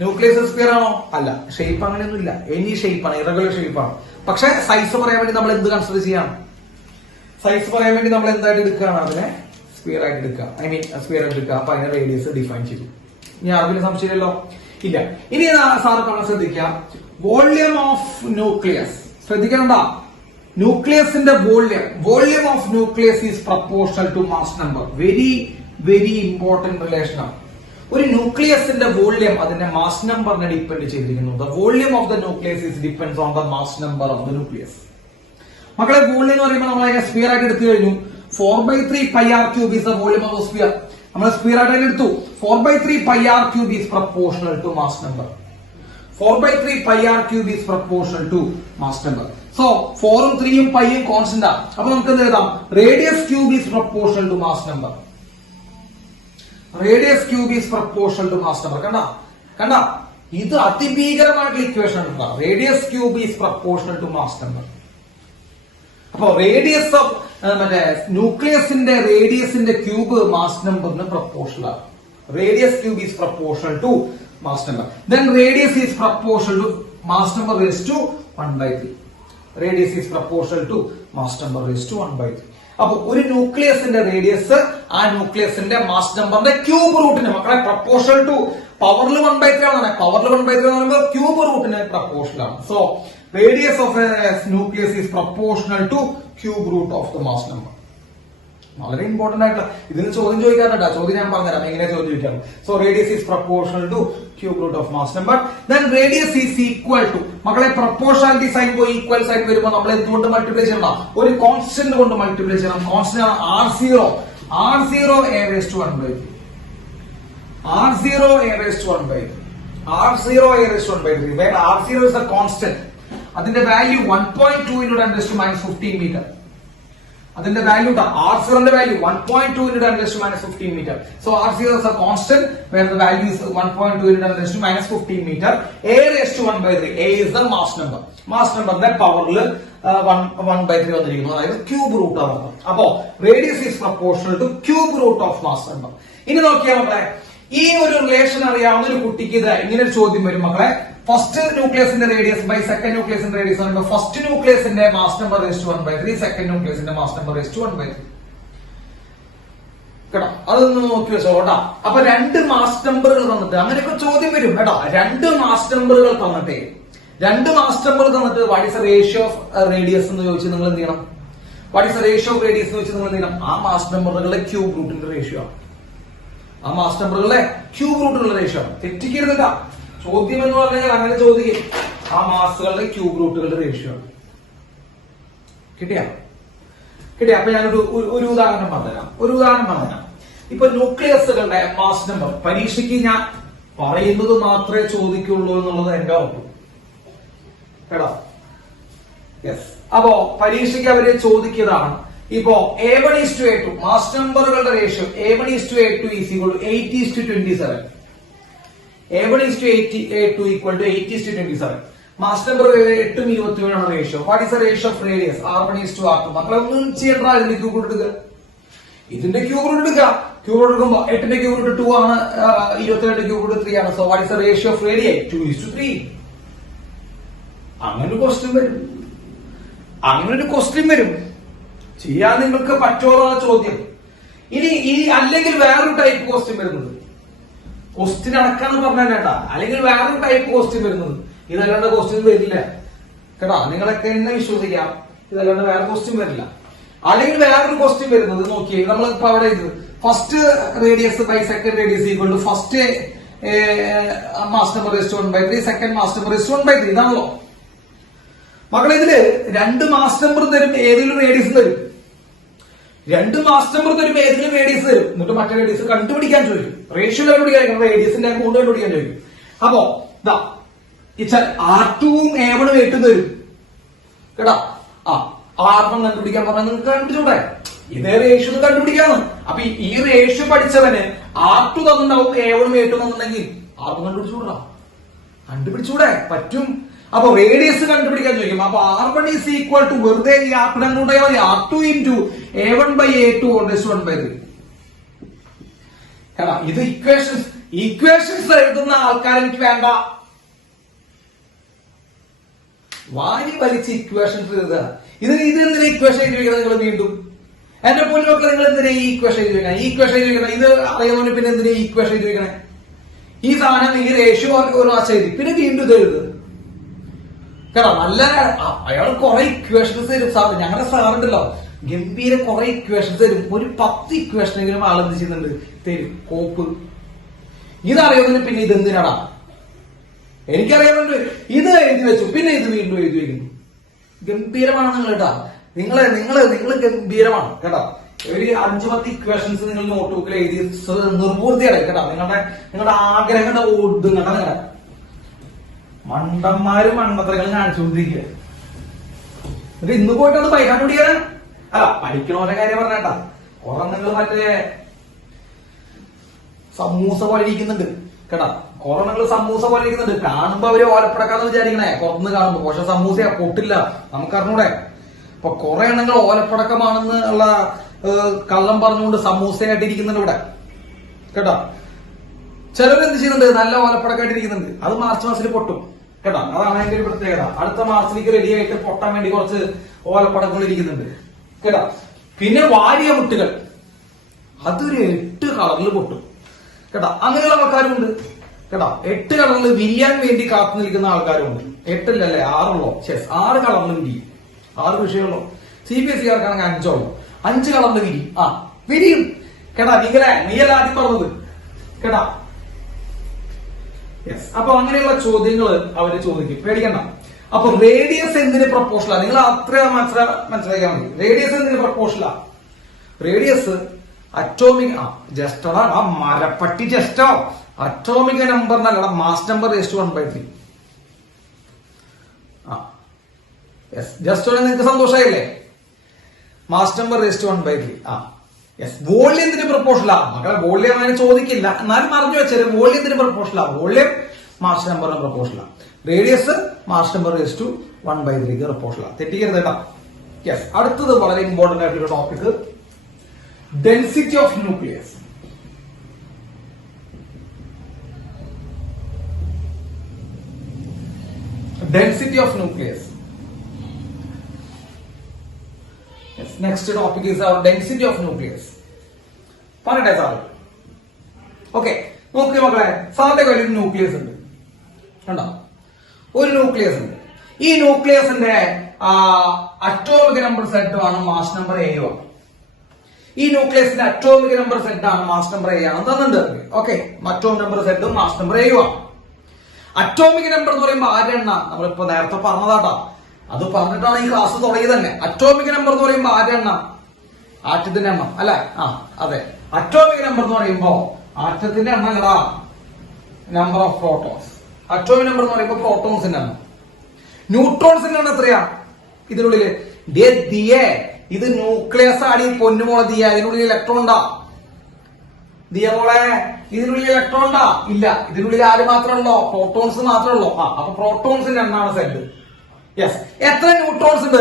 ന്യൂക്ലിയസ് സ്പിയർ ആണോ? അല്ല. ഷേപ്പ് അങ്ങനെയൊന്നും ഇല്ല. എനി ഷേപ്പാണ്, ഇറഗുലർ ഷേപ്പാണ്. പക്ഷെ സൈസ് പറയാൻ വേണ്ടി നമ്മൾ എന്ത് കൺസിഡർ ചെയ്യാം? സൈസ് പറയാൻ വേണ്ടി നമ്മൾ എന്തായിട്ട് എടുക്കുകയാണ്? അതിനെ സ്പിയർ ആയിട്ട് എടുക്കുക. സ്പിയർ ആയിട്ട് എടുക്കുക. അപ്പൊ അതിനെ റേഡിയസ് ഡിഫൈൻ ചെയ്തു. ഇനി ആർക്കും സംശയമില്ലല്ലോ? ഇല്ല. ഇനി സാറ് നമ്മൾ ശ്രദ്ധിക്കാം, വോള്യം ഓഫ് ന്യൂക്ലിയസ്. ശ്രദ്ധിക്കണ്ട, ന്യൂക്ലിയസിന്റെ volume of nucleus is proportional to mass number. Very important relation ആണ്. ഒരു ന്യൂക്ലിയസിന്റെ വോള്യം അതിന്റെ മാസ് നമ്പറിനെ ഡിപ്പെൻഡ് ചെയ്തിരിക്കുന്നു. The volume of the nucleus is depends on the mass number of the nucleus. മക്കളെ, volume എന്ന് പറയുമ്പോൾ നമ്മൾ അതിനെ സ്പിയർ ആയിട്ട് എടുത്തു കഴിഞ്ഞു. 4/3 πr³ is the volume of the sphere. നമ്മൾ സ്പിയർ ആയിട്ട് എടുത്തു. 4/3 πr³ is proportional to mass number. 4/3 pi r cube is proportional to mass number. So 4 ഉം 3 ഉം pi ഉം കോൺസ്റ്റന്റ് ആണ്. അപ്പൊ നമുക്ക് എന്ത് എഴുതാം? Radius cube is proportional to mass number. Radius cube is proportional to mass number. കണ്ട ഇത് അതിഭീകരമായിട്ടുള്ള ഇക്വേഷൻ ആണ്. Radius cube is proportional to mass number. അപ്പൊ റേഡിയസ് ഓഫ് മറ്റേ ന്യൂക്ലിയസിന്റെ റേഡിയസിന്റെ ക്യൂബ് മാസ് നമ്പറിന് പ്രൊപ്പോർഷണൽ ആണ്. Radius cube is proportional to mass number. Then radius is proportional to mass number raised to 1/3. Radius is proportional to mass number raised to 1/3. അപ്പൊ ഒരു ന്യൂക്ലിയസിന്റെ radius ആ ന്യൂക്ലിയസിന്റെ mass നമ്പറിന്റെ cube റൂട്ടിന് മക്കളെ പ്രൊപ്പോർഷണൽ ടു പവറിൽ 1/3 ആണ്. പവറിൽ 1/3 എന്ന് പറയുമ്പോൾ ക്യൂബ് റൂട്ടിന് പ്രൊപ്പോർഷണൽ ആണ്. So radius of a nucleus is proportional to cube root of the mass number. വളരെ ഇമ്പോർട്ടന്റ് ആയിട്ടുള്ള ഇതിന് ചോദ്യം ചോദിക്കാറുണ്ട്. ചോദ്യം ഞാൻ പറഞ്ഞുതരാം എങ്ങനെ ചോദ്യം ചോദിക്കാം. So radius is proportional to cube root of mass number. Then radius is equal to മക്കളെ പ്രൊപ്പോർഷണാലിറ്റി സൈൻ പോയി ഈക്വൽ സൈൻ വരുമ്പോൾ നമ്മൾ എന്തുകൊണ്ട് മൾട്ടിപ്ലൈ ചെയ്യണം? ഒരു കോൺസ്റ്റന്റ് കൊണ്ട് മൾട്ടിപ്ലൈ ചെയ്യണം. കോൺസ്റ്റന്റ് ആണ് R0. R0 a raised to 1/3. R0 a raised to 1/3. R0 a raised to 1/3. Where R0 is the constant. അതിന്റെ value 1.2 into 10 raised to -15 meter. അതിന്റെ വാല്യൂ R0 ന്റെ value 1.2 into 10 raised to -15 meter. So R0 is a constant where the value is 1.2 into 10 raised to -15 meter. A raised to 1/3. A is the mass number. Mass number ന്റെ പവറിൽ 1/3 വന്നിരിക്കുന്നു. അതായത് cube root ആണ്. അപ്പോ radius is proportional to cube root of mass number. ഇനി നോക്കിയാൽ മക്കളെ ഈ ഒരു റിലേഷൻ അറിയാവുന്ന ഒരു കുട്ടിക്ക് ഇത് ഇങ്ങനെ ഒരു ചോദ്യം വരും മക്കളെ. ഫസ്റ്റ് ന്യൂക്ലിയസിന്റെ റേഡിയസ് ബൈ സെക്കൻഡ് ന്യൂക്ലിയസിന്റെ റേഡിയസ് പറയുമ്പോൾ ഫസ്റ്റ് ന്യൂക്ലിയസിന്റെ mass number raised to 1/3, second ന്യൂക്ലിയസിന്റെ മാസ് നമ്പർ റേസ്ഡ് ടു 1/3. കേട്ടോ, അതൊന്ന് നോക്കി വെച്ചോ കേട്ടോ. അപ്പൊ രണ്ട് മാസ് നമ്പറുകൾ തന്നിട്ട് അങ്ങനെയൊക്കെ ചോദ്യം വരും കേട്ടോ. രണ്ട് മാസ് നമ്പറുകൾ തന്നിട്ട് what is the ratio of radius എന്ന് ചോദിച്ചാൽ നിങ്ങൾ എന്ത് ചെയ്യണം? What is the ratio of radius എന്ന് ചോദിച്ചാൽ നിങ്ങൾ എന്ത് ചെയ്യണം? ആ മാസ് നമ്പറുകളുടെ ക്യൂബ് റൂട്ടിന്റെ റേഷ്യോ ആണ്. ആ മാസ് നമ്പറുകളുടെ ക്യൂബ് റൂട്ടിലുള്ള റേഷ്യോ ആണ്. തെറ്റിക്കരുത്. ചോദ്യം എന്ന് പറഞ്ഞാൽ അങ്ങനെ ചോദിക്കും. ആ മാസുകളുടെ ക്യൂബ് റൂട്ടുകളുടെ റേഷ്യോ ആണ്. കിട്ടിയാ? അപ്പൊ ഞാനൊരു ഉദാഹരണം പറഞ്ഞുതരാം. ഇപ്പൊ ന്യൂക്ലിയസുകളുടെ മാസ് നമ്പർ പരീക്ഷയ്ക്ക് ഞാൻ പറയുന്നത് മാത്രമേ ചോദിക്കുള്ളൂ എന്നുള്ളത് എന്റെ ഉറപ്പ് കേട്ടോ. യെസ്. അപ്പോ പരീക്ഷയ്ക്ക് അവര് ചോദിക്കുന്നതാണ്. ഇപ്പോ A1:A2 മാസ് നമ്പറുകളുടെ ratio A1:A2 is equal to 8:27. A1:A2 equal to 8:27. Mass number 8ഉം 27 ആണ് ratio. What is the ratio of radius? R1:R2. മക്കളെ ഒന്നും ചെയ്യണ്ട. ഇതിന്റെ ക്യൂബ് റൂട്ട് എടുക്കുക. ക്യൂബ് റൂട്ട് എടുക്കുമ്പോ 8ന്റെ ക്യൂബ് റൂട്ട് 2 ആണ്, 22ന്റെ ക്യൂബ് റൂട്ട് 3 ആണ്. So what is the ratio of radius? 2:3. അങ്ങനെ ഒരു ക്വസ്റ്റ്യൻ വരും. ചെയ്യാൻ നിങ്ങൾക്ക് പറ്റുമോ ചോദ്യം. ഇനി ഈ അല്ലെങ്കിൽ വേറൊരു ടൈപ്പ് ക്വസ്റ്റ്യൻ വരുന്നത്, ക്വസ്റ്റ്യൻ അടക്കാന്ന് പറഞ്ഞാൽ വേണ്ട, അല്ലെങ്കിൽ വേറൊരു ടൈപ്പ് ക്വസ്റ്റ്യൻ വരുന്നത്. ഇതല്ലാണ്ട് ക്വസ്റ്റ്യൻ വരില്ല കേട്ടോ. നിങ്ങളൊക്കെ എന്നെ വിശ്വസിക്കാം, ഇതല്ലാണ്ട് വേറെ ക്വസ്റ്റ്യൻ വരില്ല. അല്ലെങ്കിൽ വേറൊരു ക്വസ്റ്റ്യൻ വരുന്നത് നോക്കിയേ. നമ്മളിപ്പോ അവിടെ ഇത് first radius by second radius equal to first mass number raised to 1/3, second mass number raised to 1/3 ഇതാണല്ലോ മക്കളെ. ഇതില് രണ്ട് മാസ് നമ്പർ തരും, ഏതെങ്കിലും റേഡിയസ് തരും. രണ്ട് മാസ് നമ്പർ തരും, ഏതെങ്കിലും റേഡിയസ് തരും. എന്നിട്ട് മറ്റേ റേഡിയസ് കണ്ടുപിടിക്കാൻ ചോദിക്കും. റേഷ്യോ കണ്ടുപിടിക്കാൻ, റേഡിയസിന്റെ അമൗണ്ട് കണ്ടുപിടിക്കാൻ ചോദിക്കും. അപ്പോ R2ഉം A1ഉം A2 തരും കേട്ടോ. R1 കണ്ടുപിടിക്കാൻ പറഞ്ഞാൽ നിങ്ങൾക്ക് കണ്ടുപിടിച്ചൂടെ? ഇതേ റേഷ്യോ കണ്ടുപിടിക്കാന്ന്. അപ്പൊ ഈ റേഷ്യോ പഠിച്ചവന് R2 തന്നിട്ടുണ്ടാവും, A1ഉം A2 തന്നിട്ടുണ്ടെങ്കിൽ R1 കണ്ടുപിടിച്ചൂടെ? പറ്റും. അപ്പൊ റേഡിയസ് കണ്ടുപിടിക്കാൻ ചോദിക്കും. അപ്പൊ R1 ഈസ് ഈക്വൽ ടു വെറുതെ ഈ R2 കൊണ്ടുപോയാൽ മതി. R2 into A1/A2 1/3. കേട്ടോ, ഇത് ഇക്വേഷൻസ് എഴുതുന്ന ആൾക്കാർ എനിക്ക് വേണ്ട. വാരി വലിച്ച് ഇക്വേഷൻസ് എഴുതുക. എന്തിനാ ഇക്വേഷൻ എഴുതി വെക്കണം? നിങ്ങൾ വീണ്ടും എന്നെ പോലും മക്കളെ നിങ്ങൾ എന്തിനാ ഈ ഇക്വേഷൻ എഴുതി വെക്കണം? ഇത് അറിയുന്നതിന് പിന്നെ എന്തിനാ ഈ ഇക്വേഷൻ എഴുതി വെക്കണേ? ഈ സാധനം ഈ റേഷ്യോ ഒരു പ്രാവശ്യം എഴുതി, പിന്നെ വീണ്ടും ഇത് എഴുതുക കേട്ടോ. നല്ല അയാൾ കുറെ ഇക്വേഷൻസ് തരും. ഞങ്ങളുടെ സാറുണ്ടല്ലോ, ഗംഭീര കുറെ ഇക്വേഷൻസ് തരും. ഒരു 10 ഇക്വേഷനെങ്കിലും ആളെന്ത് ചെയ്യുന്നുണ്ട് തരും. കോപ്പ്. ഇതറിയുന്നതിന് പിന്നെ ഇതെന്തിനാടാ? എനിക്കറിയാറുണ്ട്. ഇത് എഴുതി വെച്ചു, പിന്നെ ഇത് വീണ്ടും എഴുതി വെക്കുന്നു. ഗംഭീരമാണ് നിങ്ങൾ കേട്ടോ. നിങ്ങൾ ഗംഭീരമാണ് കേട്ടോ. ഒരു 5-10 ഇക്വേഷൻസ് നിങ്ങൾ നോട്ട് ബുക്കിൽ എഴുതി നിർബൂർത്തിയാണ് കേട്ടോ. നിങ്ങളുടെ ആഗ്രഹങ്ങളുടെ ഓടും കേട്ടോ. മണ്ടന്മാര് മണ്ടത്തരങ്ങൾ കാണിച്ചുകൊണ്ടിരിക്കുക. എന്നിട്ട് ഇന്ന് പോയിട്ട് അത് പഠിക്കാൻ കൂടിയാണ്. അല്ല, പഠിക്കണോരെ കാര്യം പറഞ്ഞേട്ടാ. ഒരെണ്ണങ്ങൾ മറ്റേ സമൂസ പോലെ ഇരിക്കുന്നുണ്ട് കേട്ടാ. ഒരെണ്ണങ്ങൾ സമൂസ പോലെ ഇരിക്കുന്നുണ്ട്. കാണുമ്പോ അവര് ഓലപ്പടക്കാന്ന് വിചാരിക്കണേ പുറത്തുനിന്ന് കാണുമ്പോ. പക്ഷെ സമൂസ പൊട്ടില്ല, നമുക്കറിഞ്ഞൂടെ. അപ്പൊ കുറെ എണ്ണങ്ങൾ ഓലപ്പടക്കമാണെന്ന് ഉള്ള കള്ളം പറഞ്ഞുകൊണ്ട് സമൂസയായിട്ട് ഇരിക്കുന്നുണ്ട് ഇവിടെ കേട്ടോ. ചിലരെന്ത് ചെയ്യുന്നുണ്ട്, നല്ല ഓലപ്പടക്കമായിട്ട് ഇരിക്കുന്നുണ്ട്. അത് മാർച്ച് മാസത്തിൽ പൊട്ടും കേട്ടോ. അതാണ് അതിന്റെ ഒരു പ്രത്യേകത. അടുത്ത മാർച്ചിലേക്ക് റെഡി ആയിട്ട് പൊട്ടാൻ വേണ്ടി കുറച്ച് ഓലപ്പടക്കങ്ങൾ ഇരിക്കുന്നുണ്ട് കേട്ടോ. പിന്നെ വാരിയ മുട്ടുകൾ, അതൊരു 8 കളറിൽ പൊട്ടും കേട്ടോ. അങ്ങനെയുള്ള ആൾക്കാരുണ്ട് കേട്ടോ. 8 കളറിൽ വിരിയാൻ വേണ്ടി കാത്തു നിൽക്കുന്ന ആൾക്കാരുണ്ട്. 8 അല്ലേ 6 ശരി, 6 കളറിൽ വിരിയും. 6 വിഷയമുള്ളൂ. CBSE-കാർക്കാണെങ്കിൽ 5 5 കളറിൽ വിരിയും. വിരിയും കേട്ടാ. നീയല്ല ആദ്യം പറഞ്ഞത് കേട്ടാ. യെസ്. അപ്പൊ അങ്ങനെയുള്ള ചോദ്യങ്ങൾ അവര് ചോദിക്കും, പേടിക്കണ്ട. അപ്പൊ റേഡിയസ് എന്തിന് പ്രപ്പോഷലാ? നിങ്ങൾ അത്ര മനസ്സിലാക്കിയാൽ മതി. റേഡിയസ് എന്തിന് പ്രപ്പോഷലാ? റേഡിയസ് അറ്റോമിക് ജസ്റ്റോടാ, ആ മരപ്പട്ടി ജസ്റ്റോ അറ്റോമിക് നമ്പർ എന്നല്ല, മാസ് നമ്പർ റേസ്റ്റ് 1/3. ജസ്റ്റോടെ നിങ്ങൾക്ക് സന്തോഷമായില്ലേ? മാസ് നമ്പർ റേസ്റ്റ് 1/3. യെസ്. വോള്യത്തിന് പ്രപ്പോഷലാ മക്കളെ. വോള്യം അങ്ങനെ ചോദിക്കില്ല, എന്നാലും മറിഞ്ഞു വെച്ചാല് വോള്യത്തിന് പ്രപ്പോഷലാ. വോള്യം മാസ് നമ്പറിന് പ്രപ്പോഷലാ. റേഡിയസ് മാസ് നമ്പർ റേസ്റ്റ് 1/3 പ്രപ്പോഷലാ. തെറ്റിക്കരുത് കേട്ടോ. യെസ്. അടുത്തത് വളരെ ഇമ്പോർട്ടന്റ് ആയിട്ടുള്ള topic, density of nucleus. Density of nucleus. Yes, next topic is our density of nucleus. പറയട്ടെ സാറ്. ഓക്കെ, നോക്കി മക്കളെ, സാറിന്റെ കയ്യിൽ ഒരു ന്യൂക്ലിയസ് ഉണ്ട് കണ്ടോ. ഒരു ന്യൂക്ലിയസ് ഉണ്ട്. ഈ ന്യൂക്ലിയസിന്റെ അറ്റോമിക് നമ്പർ സെറ്റ് ആണ് മാസ് നമ്പർ 7. ഈ ന്യൂക്ലിയസിന്റെ അറ്റോമിക് നമ്പർ സെറ്റ് ആണ് മാസ് നമ്പർ 7 ആണ് തന്നിട്ടുണ്ട്. ഓക്കെ, അറ്റോമിക് നമ്പർ സെറ്റും മാസ് നമ്പർ 7 ആണ്. അറ്റോമിക് നമ്പർ എന്ന് പറയുമ്പോൾ ആരെണ്ണ? നമ്മളിപ്പോ നേരത്തെ പറഞ്ഞതാട്ടോ, അത് പറഞ്ഞിട്ടാണ് ഈ ക്ലാസ് തുടങ്ങിയത് തന്നെ. അറ്റോമിക് നമ്പർ എന്ന് പറയുമ്പോൾ ആരെണ്ണ? ആറ്റത്തിന്റെ എണ്ണം അല്ലെ? അതെ. അറ്റോമിക് നമ്പർ എന്ന് പറയുമ്പോ ആറ്റത്തിന്റെ എണ്ണം അല്ലടാ, number of protons. Atomic number എന്ന് പറയുമ്പോൾ പ്രോട്ടോൺസിന്റെ എണ്ണം. ന്യൂട്രോൺസിന്റെ എണ്ണം എത്രയാ ഇതിനുള്ളില്? ഇത് ന്യൂക്ലിയസ് ആടി പൊന്നുമോളെ ദിയ. ഇതിനുള്ളിൽ ഇലക്ട്രോൺ ഉണ്ടാ ദിയ മോളെ? ഇതിനുള്ളിൽ ഇലക്ട്രോൺ ഉണ്ടാ? ഇല്ല. ഇതിനുള്ളിൽ ആര് മാത്രമേ ഉള്ളോ? പ്രോട്ടോൺസ് മാത്രമേ ഉള്ളൂ. അപ്പൊ പ്രോട്ടോൺസിന്റെ എണ്ണാണ് സെറ്റ്. യെസ്. എത്ര ന്യൂട്രോൺസ് ഉണ്ട്?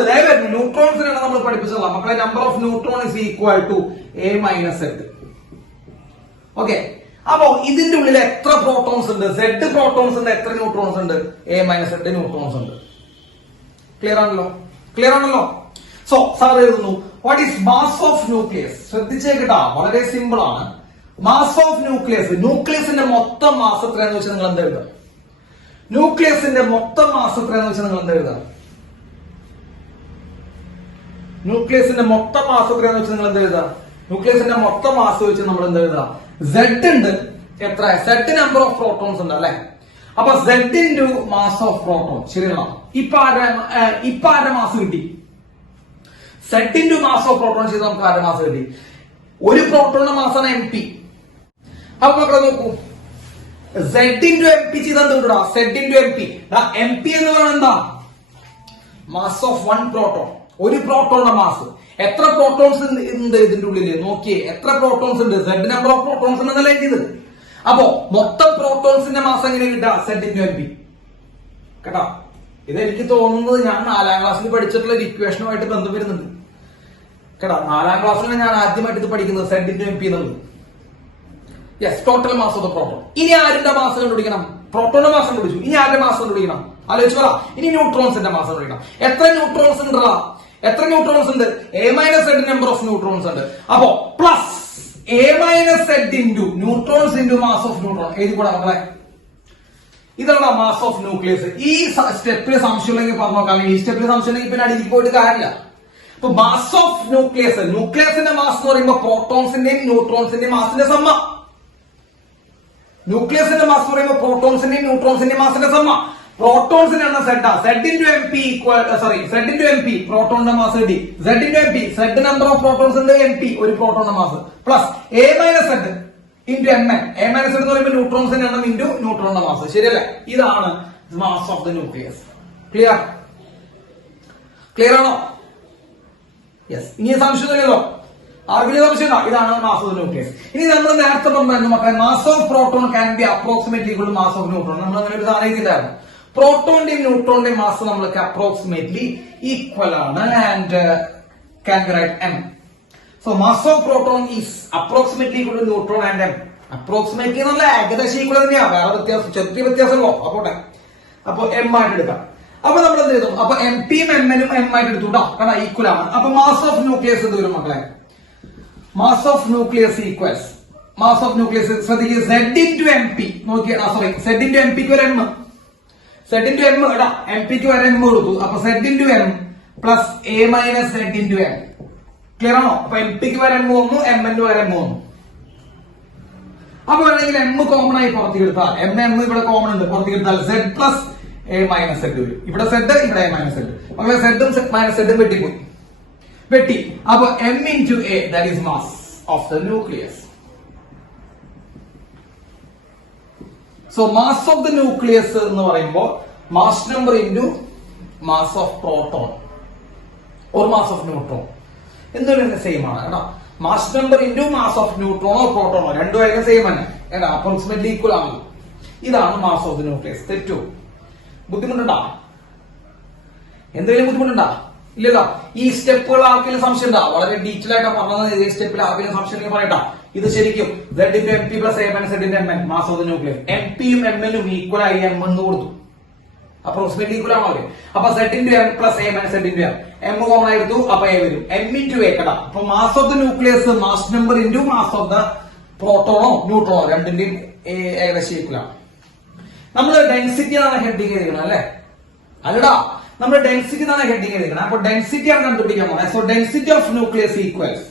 ന്യൂട്രോൺസിന്റെ എണ്ണം നമ്മൾ പഠിപ്പിച്ചതാ മക്കളെ. Number of neutron is equal to A - Z. Okay, അപ്പോ ഇതിന്റെ ഉള്ളിൽ എത്ര പ്രോട്ടോൺസ് ഉണ്ട്? Z പ്രോട്ടോൺസ് ഉണ്ട്. എത്ര ന്യൂട്രോൺസ് ഉണ്ട്? A - Z ന്യൂട്രോൺസ് ഉണ്ട്. ക്ലിയർ ആണല്ലോ? ക്ലിയർ ആണല്ലോ? സോ സാർ എഴുതുന്നു, what is mass of nucleus? ശ്രദ്ധിച്ചേക്കട്ടാ, വളരെ സിമ്പിൾ ആണ്. മാസ് ഓഫ് ന്യൂക്ലിയസ്, ന്യൂക്ലിയസിന്റെ മൊത്തം മാസ് എത്രയാന്ന് വെച്ചാൽ നിങ്ങൾ എന്താ എഴുതാം? ന്യൂക്ലിയസിന്റെ മൊത്തം മാസ് എത്രയാന്ന് വെച്ചാൽ നിങ്ങൾ എന്താ എഴുതാം? ന്യൂക്ലിയസിന്റെ മൊത്തം മാസ് എത്രയാന്ന് വെച്ചാൽ നിങ്ങൾ എന്താ എഴുതാം? ന്യൂക്ലിയസിന്റെ മൊത്തം മാസ് വെച്ച് നമ്മൾ എന്താ എഴുതാം? Z ഉണ്ട്. എത്ര? Z നമ്പർ ഓഫ് പ്രോട്ടോൺസ് ഉണ്ട് അല്ലെ? അപ്പൊ Z into mass of proton. ശരിയാണോ? ഇപ്പൊ ആരുടെ മാസ് കിട്ടി? Z into mass of proton ചെയ്ത് നമുക്ക് ആരുടെ മാസ് കിട്ടി? ഒരു പ്രോട്ടോണിന്റെ മാസാണ് MP. അപ്പൊ മക്കളെ നോക്കൂ, Z ഇൻറ്റു MP ചെയ്താൽ എന്തുകൊണ്ടാ? Z into MP. MP എന്ന് പറയുന്നത് എന്താ? Mass of 1 proton. ഒരു പ്രോട്ടോണിന്റെ മാസ്. എത്ര പ്രോട്ടോൺസ് ഉണ്ട് ഇതിന്റെ ഉള്ളില്? നോക്കിയേ, എത്ര പ്രോട്ടോൺസ് ഉണ്ട്? Z നമ്പർ ഓഫ് പ്രോട്ടോൺസ് ഉണ്ടെന്നല്ലേ ഇത്. അപ്പോ മൊത്തം പ്രോട്ടോൺസിന്റെ മാസ് എങ്ങനെ കിട്ടുക? Z ഇൻറ്റു MP കേട്ടോ. ഇതെനിക്ക് തോന്നുന്നത് ഞാൻ 4ാം ക്ലാസ്സിൽ പഠിച്ചിട്ടുള്ള ഒരു ഇക്വേഷനുമായിട്ട് ബന്ധം വരുന്നുണ്ട് കേട്ടോ. 4ാം ക്ലാസ്സിലാണ് ഞാൻ ആദ്യമായിട്ട് ഇത് പഠിക്കുന്നത്, Z ഇൻറ്റു MP എന്നുള്ളത്. Yes, total mass of the proton. ഇനി ആരുടെ മാസ് കണ്ടുപിടിക്കണം? പ്രോട്ടോണിന്റെ മാസ് കണ്ടുപിടിച്ചു. ഇനി ആരുടെ മാസ് കണ്ടുപിടിക്കണം? ആലോചിച്ച് പറ. ഇനി ന്യൂട്രോൺസിന്റെ മാസ് കണ്ടുപിടിക്കണം. എത്ര ന്യൂട്രോൺസ് ഉണ്ടോ? എത്ര ന്യൂട്രോൺസ് ഉണ്ട്? A - Z number of neutrons ഉണ്ട്. അപ്പോ plus A - Z into neutrons into mass of neutron. എഴുതി കൂടാ മക്കളെ. ഇതാണ് മാസ് ഓഫ് ന്യൂക്ലിയസ്. ഈ സ്റ്റെപ്പിൽ സംശയം ഉണ്ടെങ്കിൽ പറഞ്ഞു നോക്കാം. ഈ സ്റ്റെപ്പിൽ സംശയം ഉണ്ടെങ്കിൽ പിന്നെ അടിയിൽ പോയിട്ട് കാര്യമില്ല. അപ്പൊ മാസ് ഓഫ് ന്യൂക്ലിയസ്, ന്യൂക്ലിയസിന്റെ മാസ് എന്ന് പറയുമ്പോൾ പ്രോട്ടോൺസിന്റെയും ന്യൂട്രോൺസിന്റെയും മാസിന്റെ സമ്മ. ന്യൂക്ലിയസിന്റെ മാസ് എന്ന് പറയുമ്പോൾ പ്രോട്ടോൺസിന്റെയും ന്യൂട്രോൺസിന്റെയും മാസിന്റെ സമ്മ. പ്രോട്ടോൺസിന്റെ എണ്ണം Z into MP Z into MP പ്രോട്ടോണിന്റെ മാസ് കിട്ടി. Z into MP Z number of protons ഉണ്ട്, MP ഒരു പ്രോട്ടോണിന്റെ മാസ്, plus A - Z into Mn. A - Z എന്ന് പറയുമ്പോൾ ന്യൂട്രോൺസിന്റെ എണ്ണം ഇൻറ്റു ന്യൂട്രോണിന്റെ മാസ്. ശരിയല്ലേ? ഇതാണ് mass of the nucleus. Clear? Clear ആണോ? Yes. ഇനി സംശയമില്ലല്ലോ, ആർക്കും സംശയമില്ല. ഇതാണ് മാസ് ഓഫ് ന്യൂക്ലിയസ്. ഇനി നമ്മൾ നേരത്തെ പറഞ്ഞു മക്കളെ, mass of proton can be approximately equal to mass of neutron. നമ്മൾ അങ്ങനെ ഒരു സാധനം ചെയ്തായിരുന്നു. പ്രോട്ടോണിന്റെയും ന്യൂട്രോണിന്റെയും മാസ് നമ്മൾക്ക് അപ്രോക്സിമേറ്റ്ലി ഈക്വൽ ആണ്. And can be write m. So mass of proton is approximately equal to neutron and m. Approximately എന്നുള്ള ഏകദേശം ഈക്വൽ തന്നെയാ, വേറെ വ്യത്യാസം ചെറിയ വ്യത്യാസമല്ലോ. അപ്പോട്ടെ, അപ്പൊ m ആയിട്ട് എടുക്കാം. അപ്പൊ നമ്മൾ എന്ത് ചെയ്തു? അപ്പൊ എം പിയും എം എനും m ആയിട്ട് എടുത്തു കേട്ടോ, കാരണം ഈക്വൽ ആണ്. അപ്പൊ മാസ് ഓഫ് ന്യൂക്ലിയസ് എന്ത് വരും മക്കളെ? Mass of nucleus equals mass of nucleus ശ്രദ്ധിക്കുക, z into mp. നോക്കിയാ, സോറി, z into mp ക്ക് ഒരു m, z into m എടാ, mp ക്ക് ഒരു m കൊടുത്തു. അപ്പൊ z into m plus a minus z into m. Clear ആണോ? അപ്പൊ എം പിക്ക് വരെ m വന്നു, m ന് വരെ m വന്നു. അപ്പൊ വേണമെങ്കിൽ m കോമൺ ആയി പുറത്തേക്ക് എടുത്താൽ, m ഇവിടെ കോമൺ ഉണ്ട്, പുറത്തേക്ക് എടുത്താൽ z plus a minus z വരും. ഇവിടെ z, ഇവിടെ a മൈനസ് z. മക്കളെ z മൈനസ് z വെട്ടിപ്പോയി, വെട്ടി. അപ്പൊ m into a, that is mass of the nucleus. So mass of the nucleus എന്ന് പറയുമ്പോൾ mass number into mass of proton or mass of neutron എന്തും same ആണ് കേട്ടോ. Mass number into mass of ന്യൂട്രോണോ പ്രോട്ടോണോ രണ്ടും അതിന് സെയിം തന്നെ, ഏതാ അപ്രോക്സിമേറ്റ്ലി ഈക്വൽ ആണല്ലോ. ഇതാണ് മാസ് ഓഫ് ദി ന്യൂക്ലിയസ്. തെറ്റു? ബുദ്ധിമുട്ടുണ്ടാ? എന്തെങ്കിലും ബുദ്ധിമുട്ടുണ്ടാ? ഇല്ലല്ലോ. ഈ സ്റ്റെപ്പുകൾ ആർക്കെങ്കിലും സംശയം ഉണ്ടാ? വളരെ ഡീറ്റെയിൽ ആയിട്ട് പറഞ്ഞത്. ഈ സ്റ്റെപ്പിൽ ആർക്കെങ്കിലും സംശയം പറയട്ടാ. ഇത് ശരിക്കും z into mp plus a minus z into mn mass of the nucleus. എംപിയും എം എനും ഈക്വൽ ആയി m എന്ന് കൊടുത്തു, അപ്രോക്സിമേറ്റ്ലി ഈക്വൽ ആണോ? അപ്പൊ z into m plus a minus z into m, m common ആയിരുന്നു, അപ്പൊ a വരും. m into a കട. അപ്പൊ mass of the nucleus mass number into mass of the പ്രോട്ടോണോ ന്യൂട്രോണോ രണ്ടിന്റെയും ഏകദേശം ഈക്വൽ ആണ്. നമ്മൾ ഡെൻസിറ്റി ആണ് ഹെഡിങ് ചെയ്തിരിക്കണം അല്ലെ? അല്ലടാ, നമ്മൾ ഡെൻസിറ്റി എന്നാണ് ഹെഡിങ് ചെയ്തിരിക്കണം. അപ്പൊ ഡെൻസിറ്റി ആണ് കണ്ടുപിടിക്കാൻ പോകുന്നത്. So density of nucleus equals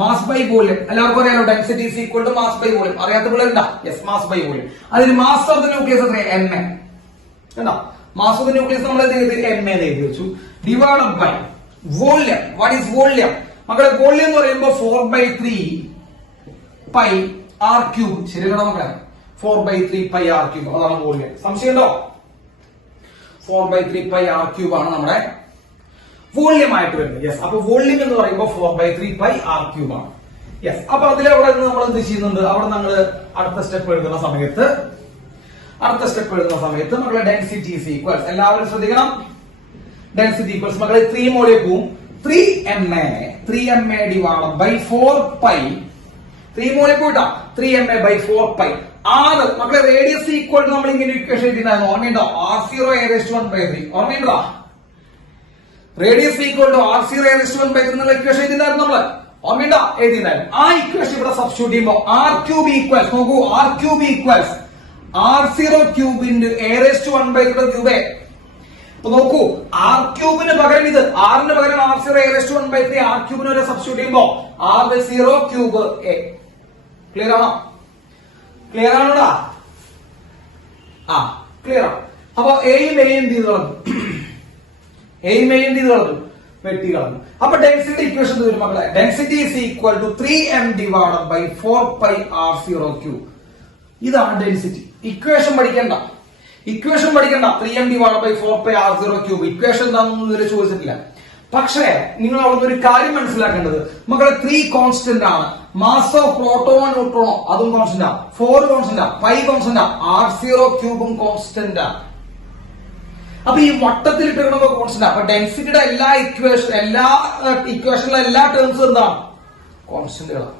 mass by volume. എല്ലാവർക്കും അറിയാലോ, density is equal to mass by volume. അറിയാത്ത പിള്ളേരുണ്ടാ? Yes, mass by volume. അതിന് മാസ് ഓഫ് ദ ന്യൂക്ലിയസ് എത്ര? M A. കണ്ടോ, മാസ് ഓഫ് ദ ന്യൂക്ലിയസ് നമ്മൾ എം എ എഴുതി വെച്ചു, divided by volume. What is volume മക്കളെ? വോളിയം എന്ന് പറയുമ്പോൾ 4/3 പൈ ആർ ക്യൂബ്. ശരിയാണോ മക്കളെ? 4/3 പൈ ആർ ക്യൂബ്, അതാണ് വോളിയം. സംശയമുണ്ടോ? 4/3 പൈ ആർ ക്യൂബ് ആണ് നമ്മുടെ വോളിയം ആയിട്ട് വരുന്നത്. യെസ്, അപ്പൊ വോളിയം എന്ന് പറയുമ്പോൾ 4/3 പൈ ആർ ക്യൂബ് ആണ്. യെസ്, അപ്പൊ അതിലവിടെ നിന്ന് നമ്മൾ എന്ത് ചെയ്യുന്നുണ്ട്? അവിടെ നമ്മൾ അടുത്ത സ്റ്റെപ്പ് എഴുതുന്ന സമയത്ത് മക്കളെ ഡെൻസിറ്റി ഈസ് ഈക്വൽസ്, എല്ലാവരും ശ്രദ്ധിക്കണം, ഡെൻസിറ്റി ഈക്വൽസ് മക്കളെ 3 മോളിൽ പോവും. 3ma divided by 4 pi. 3 മോളിൽ പോയിട്ടാ 3ma ബൈ 4 പൈ. ആറ് മക്കളെ റേഡിയസ് ഈക്വൽ ടു നമ്മൾ ഇങ്ങനെ ഇക്വേഷൻ എഴുതിയിട്ടുണ്ടായിരുന്നു, ഓർമ്മയുണ്ടോ? r0 a⁻1/3. ഓർമ്മയുണ്ടോ? Radius equal to r0 a⁻1/3 എന്നുള്ള ഇക്വേഷൻ എഴുതിയിട്ടുണ്ടായിരുന്നു നമ്മള്, ഓർമ്മയുണ്ടോ? എഴുതിയിട്ടുണ്ടായിരുന്നു. ആ ഇക്വേഷൻ ഇവിടെ സബ്സ്റ്റിറ്റ്യൂട്ട് ചെയ്യുമ്പോൾ r ക്യൂബ് ഈക്വൽസ്, നോക്കൂ, r cube equals r0 cube into a⁻1/3 cube. അപ്പൊ നോക്കൂ, r ക്യൂബിന് പകരം ഇത്, r-ന് പകരം r0 a⁻1/3, r ക്യൂബിന് വരെ സബ്സ്റ്റിറ്റ്യൂട്ട് ചെയ്യുമ്പോൾ r0 ക്യൂബ് a. ക്ലിയർ ആണോ? ക്ലിയർ ആണോടാ? ആ, ക്ലിയർ ആണ്. അപ്പൊ എയും എന്ത് ചെയ്ത് കളഞ്ഞു? വെട്ടി കളഞ്ഞു. അപ്പൊ ഡെൻസിറ്റി ഇക്വേഷൻ വരും മക്കളെ. Density is equal to 3m divided by 4 pi r0 cube. ഇതാണ് ഡെൻസിറ്റി. ഇക്വേഷൻ പഠിക്കണ്ട. 3m divided by 4 pi r0 cube equation എന്താണെന്ന് ഇതുവരെ ചോദിച്ചിട്ടില്ല. പക്ഷേ നിങ്ങൾ അവിടെ ഒരു കാര്യം മനസ്സിലാക്കേണ്ടത് മക്കളെ, 3 കോൺസ്റ്റന്റ് ആണ്. മാസ് ഓഫ് പ്രോട്ടോണോ ന്യൂട്രോണോ അതും കോൺസ്റ്റന്റ് ആണ്, 4 കോൺസ്റ്റന്റ് ആണ്, 5 കോൺസ്റ്റന്റ് ആണ്, r0 ക്യൂബും കോൺസ്റ്റന്റ് ആണ്. അപ്പൊ ഈ വട്ടത്തിൽ ഇട്ടിരിക്കുന്നത് കോൺസ്റ്റന്റ്. അപ്പൊ ഡെൻസിറ്റിയുടെ എല്ലാ ഇക്വേഷനിലെ എല്ലാ ടേംസും എന്താണ്? കോൺസ്റ്റന്റുകളാണ്.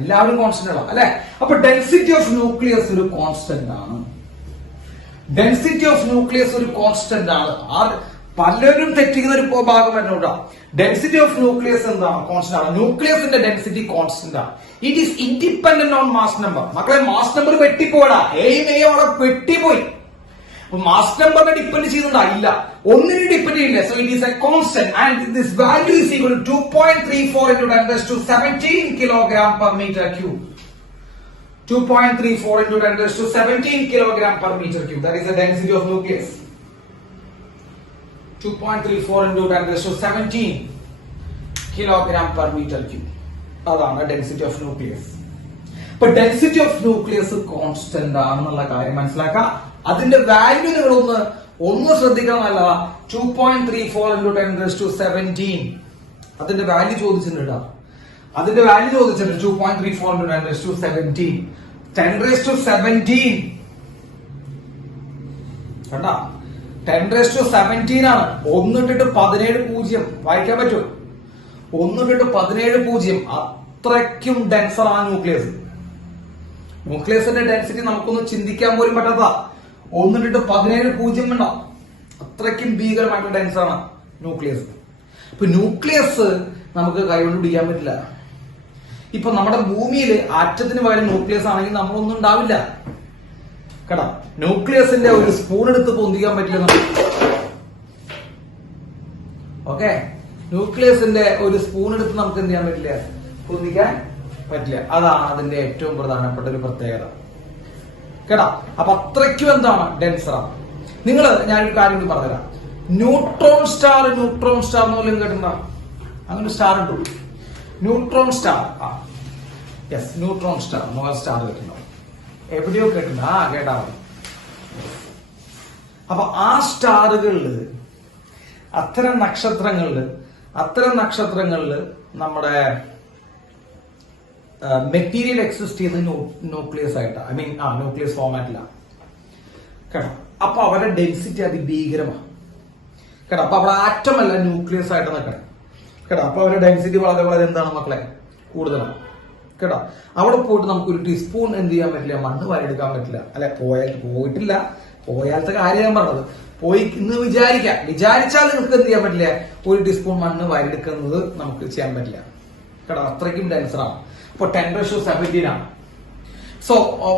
എല്ലാവരും കോൺസ്റ്റന്റുകളാണ് അല്ലെ? അപ്പൊ ഡെൻസിറ്റി ഓഫ് ന്യൂക്ലിയസ് ഒരു കോൺസ്റ്റന്റ് ആണ്. പലരും തെറ്റിക്കുന്ന ഒരു ഭാഗം വരുന്നുണ്ടോ? ഡെൻസിറ്റി ഓഫ് ന്യൂക്ലിയസ് എന്താണ്? കോൺസ്റ്റന്റ് ആണ്. ന്യൂക്ലിയസിന്റെ ഡെൻസിറ്റി കോൺസ്റ്റന്റ് ആണ്. It is independent on mass number. മക്കളെ, മാസ് നമ്പർ വെട്ടിപ്പോടാ, എയും അവിടെ വെട്ടിപ്പോയി. മാസ് നമ്പറിനെ ഡിപ്പെൻഡ് ചെയ്യുന്നുണ്ടായില്ല, ഒന്നിനും ഡിപ്പെൻഡ് ചെയ്യില്ല. So it is a constant and this value is equal to 2.34 into 10⁻17 kilogram per meter cube. 2.34 into 10⁻17 kilogram per meter cube. That is the density of nucleus. 2.34 into 10⁻17 kilogram per meter cube. അതാണ് density of nucleus. ഇപ്പൊ density of nucleus constant ആണെന്നുള്ള കാര്യം മനസ്സിലാക്കാം. അതിന്റെ value നിങ്ങളൊന്ന് ശ്രദ്ധിക്കണം. നല്ല 2.34 into 10⁻17 അതിന്റെ വാല്യൂ ചോദിച്ചിട്ടുണ്ട്. അതിന്റെ വാല്യൂ ചോദിച്ചിട്ടുണ്ട് 2.34 into 10⁻17 10⁻17 കണ്ടാ 10⁻17 ആണ്. 1/17 വായിക്കാൻ പറ്റും. 1/17 അത്രയ്ക്കും ഡെൻസർ ആണ് ന്യൂക്ലിയസ്. ന്യൂക്ലിയസിന്റെ ഡെൻസിറ്റി നമുക്കൊന്നും ചിന്തിക്കാൻ പോലും പറ്റാത്ത 1/17 വേണ്ട. അത്രയ്ക്കും ഭീകരമായിട്ടുള്ള ഡെൻസറാണ് ന്യൂക്ലിയസ്. ഇപ്പൊ ന്യൂക്ലിയസ് നമുക്ക് കൈകൊണ്ട് പിടിക്കാൻ പറ്റില്ല. ഇപ്പൊ നമ്മുടെ ഭൂമിയിൽ ആറ്റത്തിന് പകരം ന്യൂക്ലിയസ് ആണെങ്കിൽ നമ്മളൊന്നും ഉണ്ടാവില്ല. കേട്ടോ, ന്യൂക്ലിയസിന്റെ ഒരു സ്പൂൺ എടുത്ത് പൊന്തിക്കാൻ പറ്റില്ല നമുക്ക്. ഓക്കെ, ന്യൂക്ലിയസിന്റെ ഒരു സ്പൂൺ എടുത്ത് നമുക്ക് എന്ത് ചെയ്യാൻ പറ്റില്ല, പൊന്തിക്കാൻ പറ്റില്ല. അതാണ് അതിന്റെ ഏറ്റവും പ്രധാനപ്പെട്ട ഒരു പ്രത്യേകത. കേട്ടാ, അപ്പൊ അത്രയ്ക്കും എന്താണ് ഡെൻസറാണ്. ഞാനൊരു കാര്യം കൂടി പറഞ്ഞുതരാം. ന്യൂട്രോൺ സ്റ്റാർ എന്ന് പോലും കേട്ടിട്ടുണ്ടോ? അങ്ങനെ സ്റ്റാർ ഉണ്ട്, neutron star. Yes, neutron star, star കേട്ടിട്ടുണ്ടോ? എവിടെയോ കേട്ടിട്ടുണ്ടോ? കേട്ടാ മതി. അപ്പൊ ആ സ്റ്റാറുകളില് അത്തരം നക്ഷത്രങ്ങളില് നമ്മുടെ മെറ്റീരിയൽ എക്സിസ്റ്റ് ചെയ്ത് ന്യൂക്ലിയസ് ആയിട്ട്, ന്യൂക്ലിയസ് ഫോമാറ്റിലാണ്. കേട്ടോ, അപ്പൊ അവരുടെ ഡെൻസിറ്റി അതിഭീകരമാണ്. കേട്ടോ, അപ്പൊ അവിടെ ആറ്റം അല്ല ന്യൂക്ലിയസ് ആയിട്ട് നിൽക്കണം. കേട്ടോ, അപ്പൊ അവരുടെ ഡെൻസിറ്റി വളരെ എന്താണ് മക്കളെ, കൂടുതലാണ്. കേട്ടോ, അവിടെ പോയിട്ട് നമുക്കൊരു ടീസ്പൂൺ എന്ത് ചെയ്യാൻ പറ്റില്ല, മണ്ണ് വാരിയെടുക്കാൻ പറ്റില്ല. അല്ലെ, പോയാലത്തെ കാര്യം ഞാൻ പറഞ്ഞത്. പോയി ഇന്ന് വിചാരിച്ചാൽ നിങ്ങൾക്ക് എന്ത് ചെയ്യാൻ പറ്റില്ല, ഒരു ടീസ്പൂൺ മണ്ണ് വാരിയെടുക്കുന്നത് നമുക്ക് ചെയ്യാൻ പറ്റില്ല. കേട്ടോ, അത്രയ്ക്കും ഡെൻസറാണ്. അപ്പോൾ 10⁻17 ആണ്. So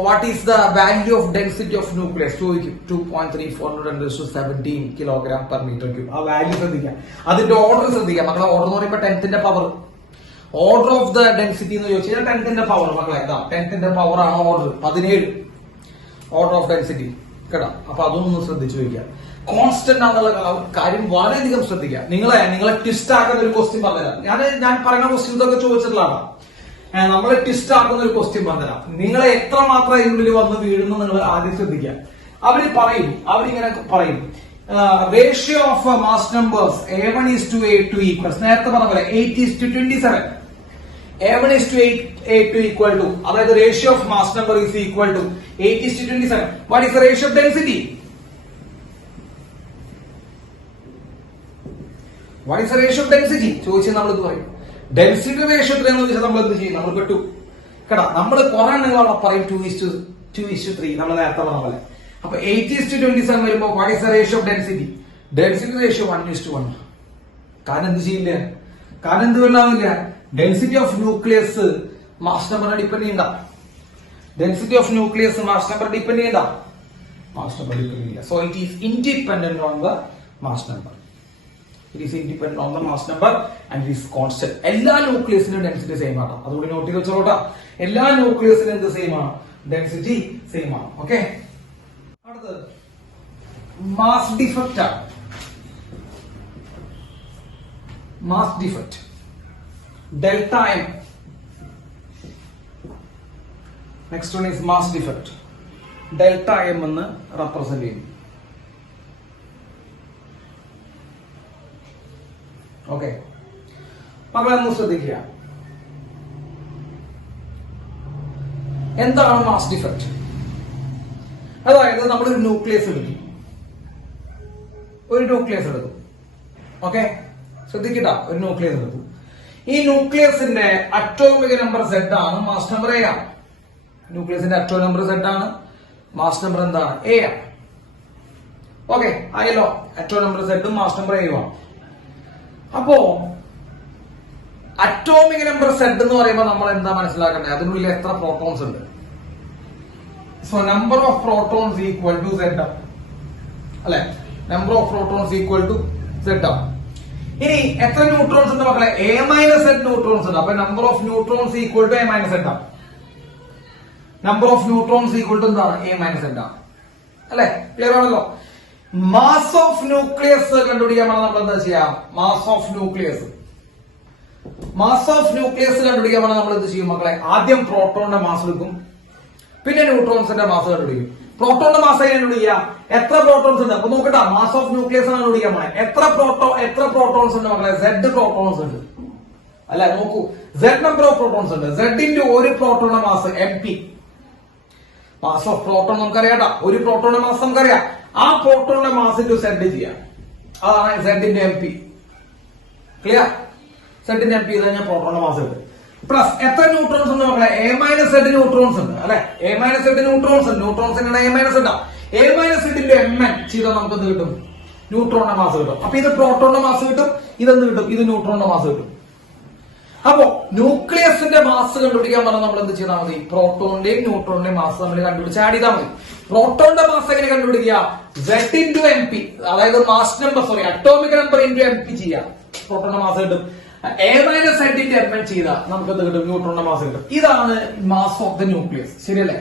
what is the value of density of nucleus ചോദിക്കും. 2.34 into 10⁻17 kg/m³. ആ വാല്യൂ ശ്രദ്ധിക്കാം, അതിന്റെ ഓർഡർ ശ്രദ്ധിക്കാം മക്കളെ. ഓർഡർ എന്ന് പറയുമ്പോൾ 10th power. Order of the density എന്ന് ചോദിച്ചാൽ 10th പവർ മക്കളെ. 10th പവർ ആണ് ഓർഡർ 17. Order of density. കേട്ടോ, അപ്പൊ അതൊന്നും ശ്രദ്ധിച്ചു വയ്ക്കാം. കോൺസ്റ്റന്റ് ആണെന്നുള്ള കാര്യം വളരെയധികം ശ്രദ്ധിക്കുക. നിങ്ങളെ ട്വിസ്റ്റ് ആക്കുന്ന ഒരു ക്വസ്റ്റ്യൻ പറഞ്ഞുതരാം. ഞാൻ പറയുന്ന ക്വസ്റ്റ്യൻസ് ഒക്കെ ചോദിച്ചിട്ടുള്ളതാണ്. നമ്മളെ ട്വിസ്റ്റ് ആക്കുന്ന ഒരു ക്വസ്റ്റ്യൻ പറഞ്ഞുതരാം. നിങ്ങളെ എത്രമാത്രം ഇതിനുള്ളിൽ വന്ന് വീഴുന്നു നിങ്ങൾ ആദ്യം ശ്രദ്ധിക്കുക. അവരിങ്ങനെ പറയും ratio of mass numbers A1:A2 equals. നേരത്തെ പറഞ്ഞ പോലെ 8:27. A1:A2 ഈക്വൽ ടു, അതായത് ratio of mass number is equal to 8:27. What is the ratio of density? What is the ratio of density ചോദിച്ചാൽ നമ്മളിത് പറയും. ഡെൻസിറ്റി റേഷ്യോ എത്രയെന്ന് ചോദിച്ചാൽ നമ്മൾ എന്ത് ചെയ്യും, നമ്മൾ പെട്ടു. കേട്ടാ, നമ്മൾ കുറെ നിങ്ങൾ അവിടെ പറയും 2:3. നമ്മൾ നേരത്തെ പറഞ്ഞ പോലെ. അപ്പൊ 8:27 വരുമ്പോ what is the ratio of density? Density ratio 1:1. കാരണം എന്ത് ചെയ്യില്ല, കാരണം എന്ത് വല്ലാവില്ല, ഡെൻസിറ്റി ഓഫ് ന്യൂക്ലിയസ് മാസ് നമ്പറിനെ ഡിപ്പെൻഡ് ചെയ്യണ്ട. Density of nucleus mass number depend ചെയ്യണ്ട. So it is independent on the mass number. It is independent on the mass number and it is constant. എല്ലാ ന്യൂക്ലിയസിനും ഡെൻസിറ്റി സെയിം ആണ്. അതുകൊണ്ട് not ചെയ്ത് വെച്ചോട്ടാ. എല്ലാ ന്യൂക്ലിയസിനും എന്ത് same ആണ്, ഡെൻസിറ്റി സെയിം ആണ്. Okay, അടുത്തത് മാസ് ഡിഫക്റ്റ് ആണ്. Mass defect delta M. Next one is mass defect. Delta M എന്ന് റെപ്രസെന്റ് ചെയ്യും. ഓക്കെ, മക്കളൊന്ന് ശ്രദ്ധിക്കുക. എന്താണ് മാസ് ഡിഫക്റ്റ്? അതായത് നമ്മളൊരു ന്യൂക്ലിയസ് എടുത്തു. ഓക്കെ, ശ്രദ്ധിക്കട്ട, ഒരു ന്യൂക്ലിയസ് എടുത്തു. ഈ ന്യൂക്ലിയസിന്റെ അറ്റോമിക് നമ്പർ Z ആണ്, മാസ് നമ്പർ A ആണ്. ന്യൂക്ലിയസിന്റെ അറ്റോമിക് നമ്പർ Z ആണ്, മാസ് നമ്പർ എന്താണ്, A ആണ്. ഓക്കെ, ആയല്ലോ. അറ്റോമിക് നമ്പർ Z ഉം മാസ് നമ്പർ A ആണ്. അപ്പോ അറ്റോമിക് നമ്പർ Z എന്ന് പറയുമ്പോൾ നമ്മൾ എന്താ മനസ്സിലാക്കേണ്ടത്, അതിനുള്ളിൽ എത്ര പ്രോട്ടോൺസ് ഉണ്ട്. So number of protons equal to Z അല്ലെ, number of protons equal to Z. ഇനി എത്ര ന്യൂട്രോൺസ് ഉണ്ട് മക്കളെ, A - Z ന്യൂട്രോൺസ് ഉണ്ട്. അപ്പൊ number of neutrons equal to A - Z. Number of neutrons equal to എന്താണ്, A - Z അല്ലെ. Clear ആണല്ലോ. മാസ് ഓഫ് ന്യൂക്ലിയസ് കണ്ടുപിടിക്കാൻ നമ്മൾ എന്താ ചെയ്യാം, mass of nucleus mass of nucleus കണ്ടുപിടിക്കാൻ വേണം നമ്മൾ എന്ത് ചെയ്യും മക്കളെ? ആദ്യം പ്രോട്ടോണിന്റെ മാസ് എടുക്കും, പിന്നെ ന്യൂട്രോൺസിന്റെ മാസ് കണ്ടുപിടിക്കും. പ്രോട്ടോണിന്റെ മാസ് കണ്ടുപിടിക്കുക. എത്ര പ്രോട്ടോൺസ് ഉണ്ട് അപ്പൊ നോക്കട്ടെ. മാസ് ഓഫ് ന്യൂക്ലിയസ് കണ്ടുപിടിക്കാൻ പോണേ. എത്ര പ്രോട്ടോൺസ് ഉണ്ട് മക്കളെ? Z പ്രോട്ടോൺസ് ഉണ്ട് അല്ല. നോക്കൂ, Z നമ്പർ ഓഫ് പ്രോട്ടോൺസ് ഉണ്ട്. Z ഇൻറ്റു ഒരു പ്രോട്ടോണിന്റെ മാസ് MP. മാസ് ഓഫ് പ്രോട്ടോൺ നമുക്കറിയാം. ഒരു പ്രോട്ടോണിന്റെ മാസ് നമുക്കറിയാം. ആ പ്രോട്ടോണിന്റെ മാസ് ഇൻറ്റു Z ചെയ്യാം. അതാണ് Z into MP. Clear? Z into MP ചെയ്ത് കഴിഞ്ഞാൽ പ്രോട്ടോണിന്റെ മാസ് കിട്ടും. പ്ലസ് എത്ര ന്യൂട്രോൺസ് ഉണ്ട് മക്കളെ? A-Z ന്യൂട്രോൺസ് ഉണ്ട് അല്ലെ. A-Z ന്യൂട്രോൺസ് ഉണ്ട്. ന്യൂട്രോൺസിന്റെ A- ഉണ്ടാവും. A-Z ഇൻറ്റു Mn ചെയ്താൽ നമുക്ക് എന്ത് കിട്ടും? ന്യൂട്രോണിന്റെ മാസ് കിട്ടും. അപ്പൊ ഇത് പ്രോട്ടോണിന്റെ മാസ് കിട്ടും, ഇതെന്ത് കിട്ടും? ഇത് ന്യൂട്രോണിന്റെ മാസ് കിട്ടും. അപ്പോ ന്യൂക്ലിയസിന്റെ മാസ് കണ്ടുപിടിക്കാൻ പറഞ്ഞാൽ നമ്മൾ എന്ത് ചെയ്താൽ മതി? പ്രോട്ടോണിന്റെയും ന്യൂട്രോണിന്റെയും മാസ് നമ്മൾ കണ്ടുപിടിച്ച് ആഡ് ചെയ്താൽ മതി. പ്രോട്ടോണിന്റെ മാസ് എങ്ങനെ കണ്ടുപിടിക്കുക? Z ഇൻറ്റു MP, അതായത് mass number atomic number into MP ചെയ്യാം, പ്രോട്ടോണിന്റെ മാസ് കിട്ടും. A-Z ഇൻറ്റു Mn ചെയ്താൽ നമുക്ക് എന്ത് കിട്ടും? ന്യൂട്രോണിന്റെ മാസ് കിട്ടും. ഇതാണ് മാസ് ഓഫ് ദ ന്യൂക്ലിയസ്. ശരിയല്ലേ?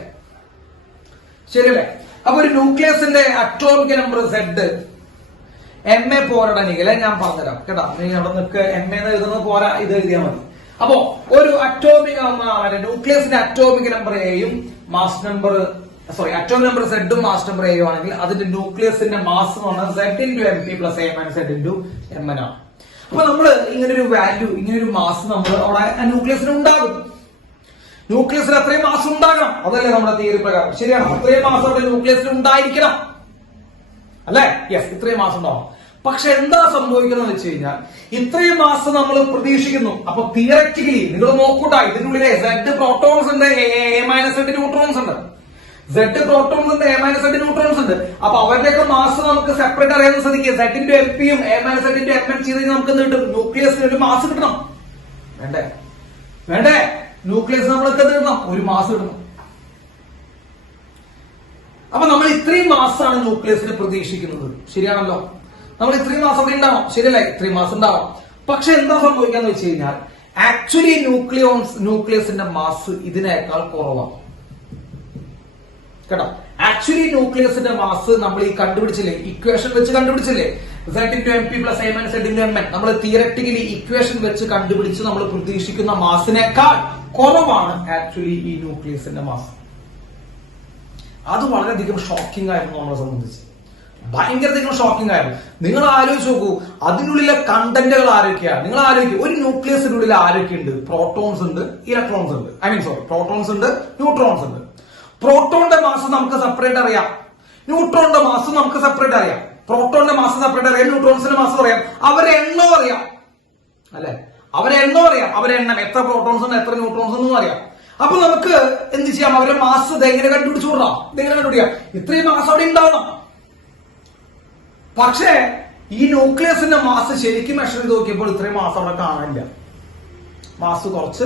അപ്പൊ ഒരു ന്യൂക്ലിയസിന്റെ അറ്റോമിക് നമ്പർ Z, MA പോരടനിക്കല്ലേ ഞാൻ പറഞ്ഞുതരാം കേട്ടോ. നീ അവിടെ നിൽക്ക്, MA എഴുതുന്നത് പോരാ, ഇത് എഴുതിയാൽ മതി. അപ്പോ ഒരു അറ്റോമിക് ന്യൂക്ലിയസിന്റെ അറ്റോമിക് നമ്പർ എയും മാസ് നമ്പർ അറ്റോമിക് നമ്പർ സെഡും മാസ് നമ്പർ എയും ആണെങ്കിൽ അതിന്റെ ന്യൂക്ലിയസിന്റെ മാസ് എന്ന് പറഞ്ഞാൽ Z into MP plus A-Z into Mn ആണ്. അപ്പൊ നമ്മള് ഇങ്ങനൊരു വാല്യൂ, ഇങ്ങനൊരു മാസ് നമ്മൾ അവിടെ ന്യൂക്ലിയസിന് ഉണ്ടാകും. ന്യൂക്ലിയസിൽ അത്രയും മാസ് ഉണ്ടാകണം, അതല്ലേ നമ്മുടെ തിയറി പ്രകാരം. ശരിയാണ്? അത്രയും മാസ് അവിടെ ന്യൂക്ലിയസിൽ ഉണ്ടായിരിക്കണം അല്ലെ? യെസ്, ഇത്രയും മാസം ഉണ്ടാവും. പക്ഷെ എന്താ സംഭവിക്കുന്നത് വെച്ച് കഴിഞ്ഞാൽ ഇത്രയും മാസം നമ്മൾ പ്രതീക്ഷിക്കുന്നു. അപ്പൊ തിയററ്റിക്കലി നിങ്ങൾ നോക്കൂട്ടാ, ഇതിനുള്ളിലെ Z പ്രോട്ടോൺസ് ഉണ്ട്, A-Z ന്യൂട്രോൺസ് ഉണ്ട്. Z പ്രോട്ടോൺസ് ഉണ്ട്, A-Z ന്യൂട്രോൺസ് ഉണ്ട്. അപ്പൊ അവരുടെയൊക്കെ മാസ് നമുക്ക് സെപ്പറേറ്റ് അറിയാൻ സാധിക്കുക. Z ഇൻറ്റു MP യും A-Z ഇൻറ്റു Mn ചെയ്ത് കഴിഞ്ഞാൽ നമുക്ക് കിട്ടും? ന്യൂക്ലിയസിന് ഒരു മാസ് കിട്ടണം. വേണ്ടേ? ന്യൂക്ലിയസ് നമ്മൾക്ക് എന്ത് കിട്ടണം? ഒരു മാസ് കിട്ടണം. അപ്പൊ നമ്മൾ ഇത്രയും മാസമാണ് ന്യൂക്ലിയസിന് പ്രതീക്ഷിക്കുന്നത്. ശരിയാണല്ലോ? നമ്മൾ ഇത്രയും മാസം അവിടെ ഉണ്ടാവും. ശരിയല്ലേ? ഇത്രയും മാസം ഉണ്ടാവും. പക്ഷെ എന്താ സംഭവിക്കാന്ന് വെച്ച് കഴിഞ്ഞാൽ ആക്ച്വലി ന്യൂക്ലിയസിന്റെ മാസ് ഇതിനേക്കാൾ കുറവാണ് കേട്ടോ. ആക്ച്വലി ന്യൂക്ലിയസിന്റെ മാസ് നമ്മൾ ഈ കണ്ടുപിടിച്ചില്ലേ, ഇക്വേഷൻ വെച്ച് കണ്ടുപിടിച്ചില്ലേ, Z into MP plus A-Z into Mn. നമ്മൾ തിയററ്റിക്കലി ഇക്വേഷൻ വെച്ച് കണ്ടുപിടിച്ച് നമ്മൾ പ്രതീക്ഷിക്കുന്ന മാസിനേക്കാൾ കുറവാണ് ആക്ച്വലി ഈ ന്യൂക്ലിയസിന്റെ മാസ്. അത് വളരെയധികം ഷോക്കിംഗ് ആയിരുന്നു നമ്മളെ സംബന്ധിച്ച്. ഭയങ്കരധികം ഷോക്കിംഗ് ആയിരുന്നു. നിങ്ങൾ ആലോചിച്ച് നോക്കൂ, അതിനുള്ളിലെ കണ്ടന്റുകൾ ആരൊക്കെയാണ്? നിങ്ങൾ ആലോചിക്കും, ഒരു ന്യൂക്ലിയസിനുള്ളിൽ ആരൊക്കെയുണ്ട്? പ്രോട്ടോൺസ് ഉണ്ട്, ഇലക്ട്രോൺസ് ഉണ്ട്. പ്രോട്ടോൺസ് ഉണ്ട്, ന്യൂട്രോൺസ് ഉണ്ട്. പ്രോട്ടോണിന്റെ മാസ് നമുക്ക് സെപ്പറേറ്റ് അറിയാം, ന്യൂട്രോണിന്റെ മാസ് നമുക്ക് സെപ്പറേറ്റ് അറിയാം. പ്രോട്ടോണിന്റെ മാസ് സെപ്പറേറ്റ് അറിയാം, ന്യൂട്രോൺസിന്റെ മാസ് അറിയാം, അവരെ എണ്ണം അറിയാം അല്ലെ? അവരെ എണ്ണം എത്ര പ്രോട്ടോൺസ് ഉണ്ട്, എത്ര ന്യൂട്രോൺസ് ഉണ്ടെന്നും അറിയാം. അപ്പൊ നമുക്ക് എന്ത് ചെയ്യാം? അവരുടെ മാസ് ഇതെങ്ങനെ കണ്ടുപിടിച്ചു കൊടുക്കാം? ഇതെങ്ങനെ കണ്ടുപിടിക്കാം? ഇത്രയും മാസ് അവിടെ ഉണ്ടാവണം. പക്ഷേ ഈ ന്യൂക്ലിയസിന്റെ മാസ് ശരിക്കും മെഷർ ചെയ്ത് നോക്കിയപ്പോൾ ഇത്രയും മാസം അവിടെ കാണാനില്ല. മാസ് കുറച്ച്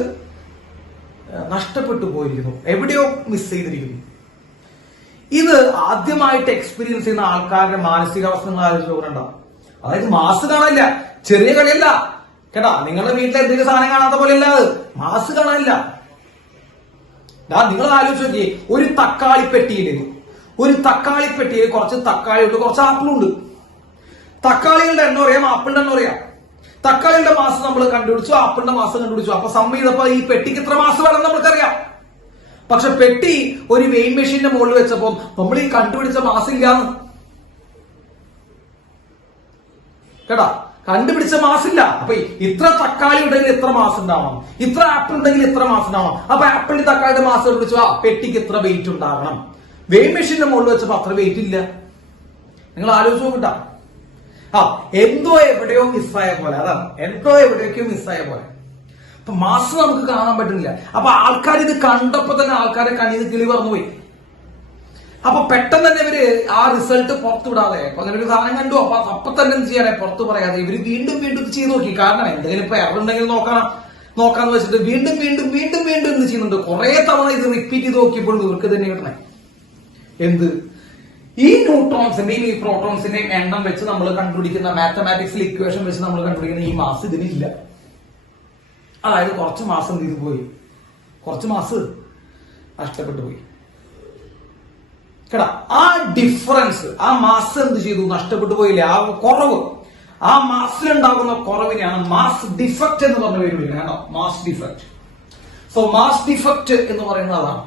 നഷ്ടപ്പെട്ടു പോയിരിക്കുന്നു, എവിടെയോ മിസ് ചെയ്തിരിക്കുന്നു. ഇത് ആദ്യമായിട്ട് എക്സ്പീരിയൻസ് ചെയ്യുന്ന ആൾക്കാരുടെ മാനസികാവസ്ഥ നിങ്ങൾ ആലോചിച്ച് നോക്കണ്ടാവും. അതായത് മാസ് കാണില്ല, ചെറിയ കളിയല്ല കേട്ടാ. നിങ്ങളുടെ വീട്ടിൽ എന്തെങ്കിലും സാധനം കാണാത്ത പോലെയല്ല, അത് മാസ് കാണാനില്ല. നിങ്ങൾ ആലോചിച്ച് നോക്കി, ഒരു തക്കാളിപ്പെട്ടിയിൽ കുറച്ച് തക്കാളി ഉണ്ട്, കുറച്ച് ആപ്പിളുണ്ട്. തക്കാളികളുടെ എണ്ണം അറിയാം, ആപ്പിളിന്റെ എണ്ണം അറിയാം. തക്കാളിയുടെ മാസ് നമ്മൾ കണ്ടുപിടിച്ചു, ആപ്പിളിന്റെ മാസ് കണ്ടുപിടിച്ചു. അപ്പൊ സമ്മ ചെയ്തപ്പോ ഈ പെട്ടിക്ക് ഇത്ര മാസ് വേണം നമ്മൾക്കറിയാം. പക്ഷെ പെട്ടി ഒരു വെയിൻ മെഷീന്റെ മുകളിൽ വെച്ചപ്പോ നമ്മൾ ഈ കണ്ടുപിടിച്ച മാസ് ഇല്ലാന്ന് കേട്ടാ. കണ്ടുപിടിച്ച മാസില്ല. അപ്പൊ ഇത്ര തക്കാളി ഉണ്ടെങ്കിൽ ഇത്ര മാസ് ഉണ്ടാവണം, ഇത്ര ആപ്പിൾ ഉണ്ടെങ്കിൽ ഇത്ര മാസ് ഉണ്ടാവണം. അപ്പൊ ആപ്പിളിന്റെ തക്കാളിയുടെ മാസ് കണ്ടുപിടിച്ചു, ആ പെട്ടിക്ക് ഇത്ര വെയിറ്റ് ഉണ്ടാകണം. വെയിൻ മെഷീന്റെ മുകളിൽ വെച്ചപ്പോ അത്ര വെയിറ്റ് ഇല്ല. നിങ്ങൾ ആലോചിച്ച് നോക്കട്ടാ. എന്തോ എവിടെയോ മിസ്സായ പോലെ. അതാണ്, എന്തോ എവിടെയൊക്കെയോ മിസ്സായ പോലെ. അപ്പൊ മാസ് നമുക്ക് കാണാൻ പറ്റുന്നില്ല. അപ്പൊ ആൾക്കാർ ഇത് കണ്ടപ്പോ തന്നെ ആൾക്കാരെ കണ്ണിന്ന് കിളി പറന്നുപോയി. അപ്പൊ പെട്ടെന്ന് തന്നെ ഇവര് ആ റിസൾട്ട് പുറത്തു വിടാതെ, അങ്ങനെ ഒരു സാധനം കണ്ടു, അപ്പൊ തന്നെ എന്ത് ചെയ്യാതെ പുറത്തു പറയാതെ ഇവര് വീണ്ടും ഇത് ചെയ്ത് നോക്കി. കാരണം എന്തെങ്കിലും ഇപ്പൊ എറർ ഉണ്ടെങ്കിൽ നോക്കാന്ന് വെച്ചിട്ട് വീണ്ടും എന്ത് ചെയ്യുന്നുണ്ട്, കുറെ തവണ ഇത് റിപ്പീറ്റ് ചെയ്ത് നോക്കിയപ്പോൾ ഇവർക്ക് തന്നെ കിട്ടണേ എന്ത്, ഈ ന്യൂട്രോൺസിന്റെയും ഈ പ്രോട്ടോൺസിന്റെയും എണ്ണം വെച്ച് നമ്മൾ കണ്ടുപിടിക്കുന്ന മാത്തമാറ്റിക്സിൽ ഇക്വേഷൻ വെച്ച് നമ്മൾ കണ്ടുപിടിക്കുന്ന ഈ മാസ് ഇതിനില്ല. അതായത് കുറച്ച് മാസം എന്ത് ചെയ്തു പോയി, കുറച്ച് മാസ് നഷ്ടപ്പെട്ടു പോയി കേട്ടാ. ആ ഡിഫറൻസ്, ആ മാസ് എന്ത് ചെയ്തു, നഷ്ടപ്പെട്ടു പോയില്ലേ, ആ കുറവ്, ആ മാസിലുണ്ടാകുന്ന കുറവിനെയാണ് മാസ് ഡിഫക്റ്റ് എന്ന് പറഞ്ഞ പേര് വിളിക്കുന്നത് കേട്ടോ. Mass defect. So mass defect എന്ന് പറയുന്നത് അതാണ്.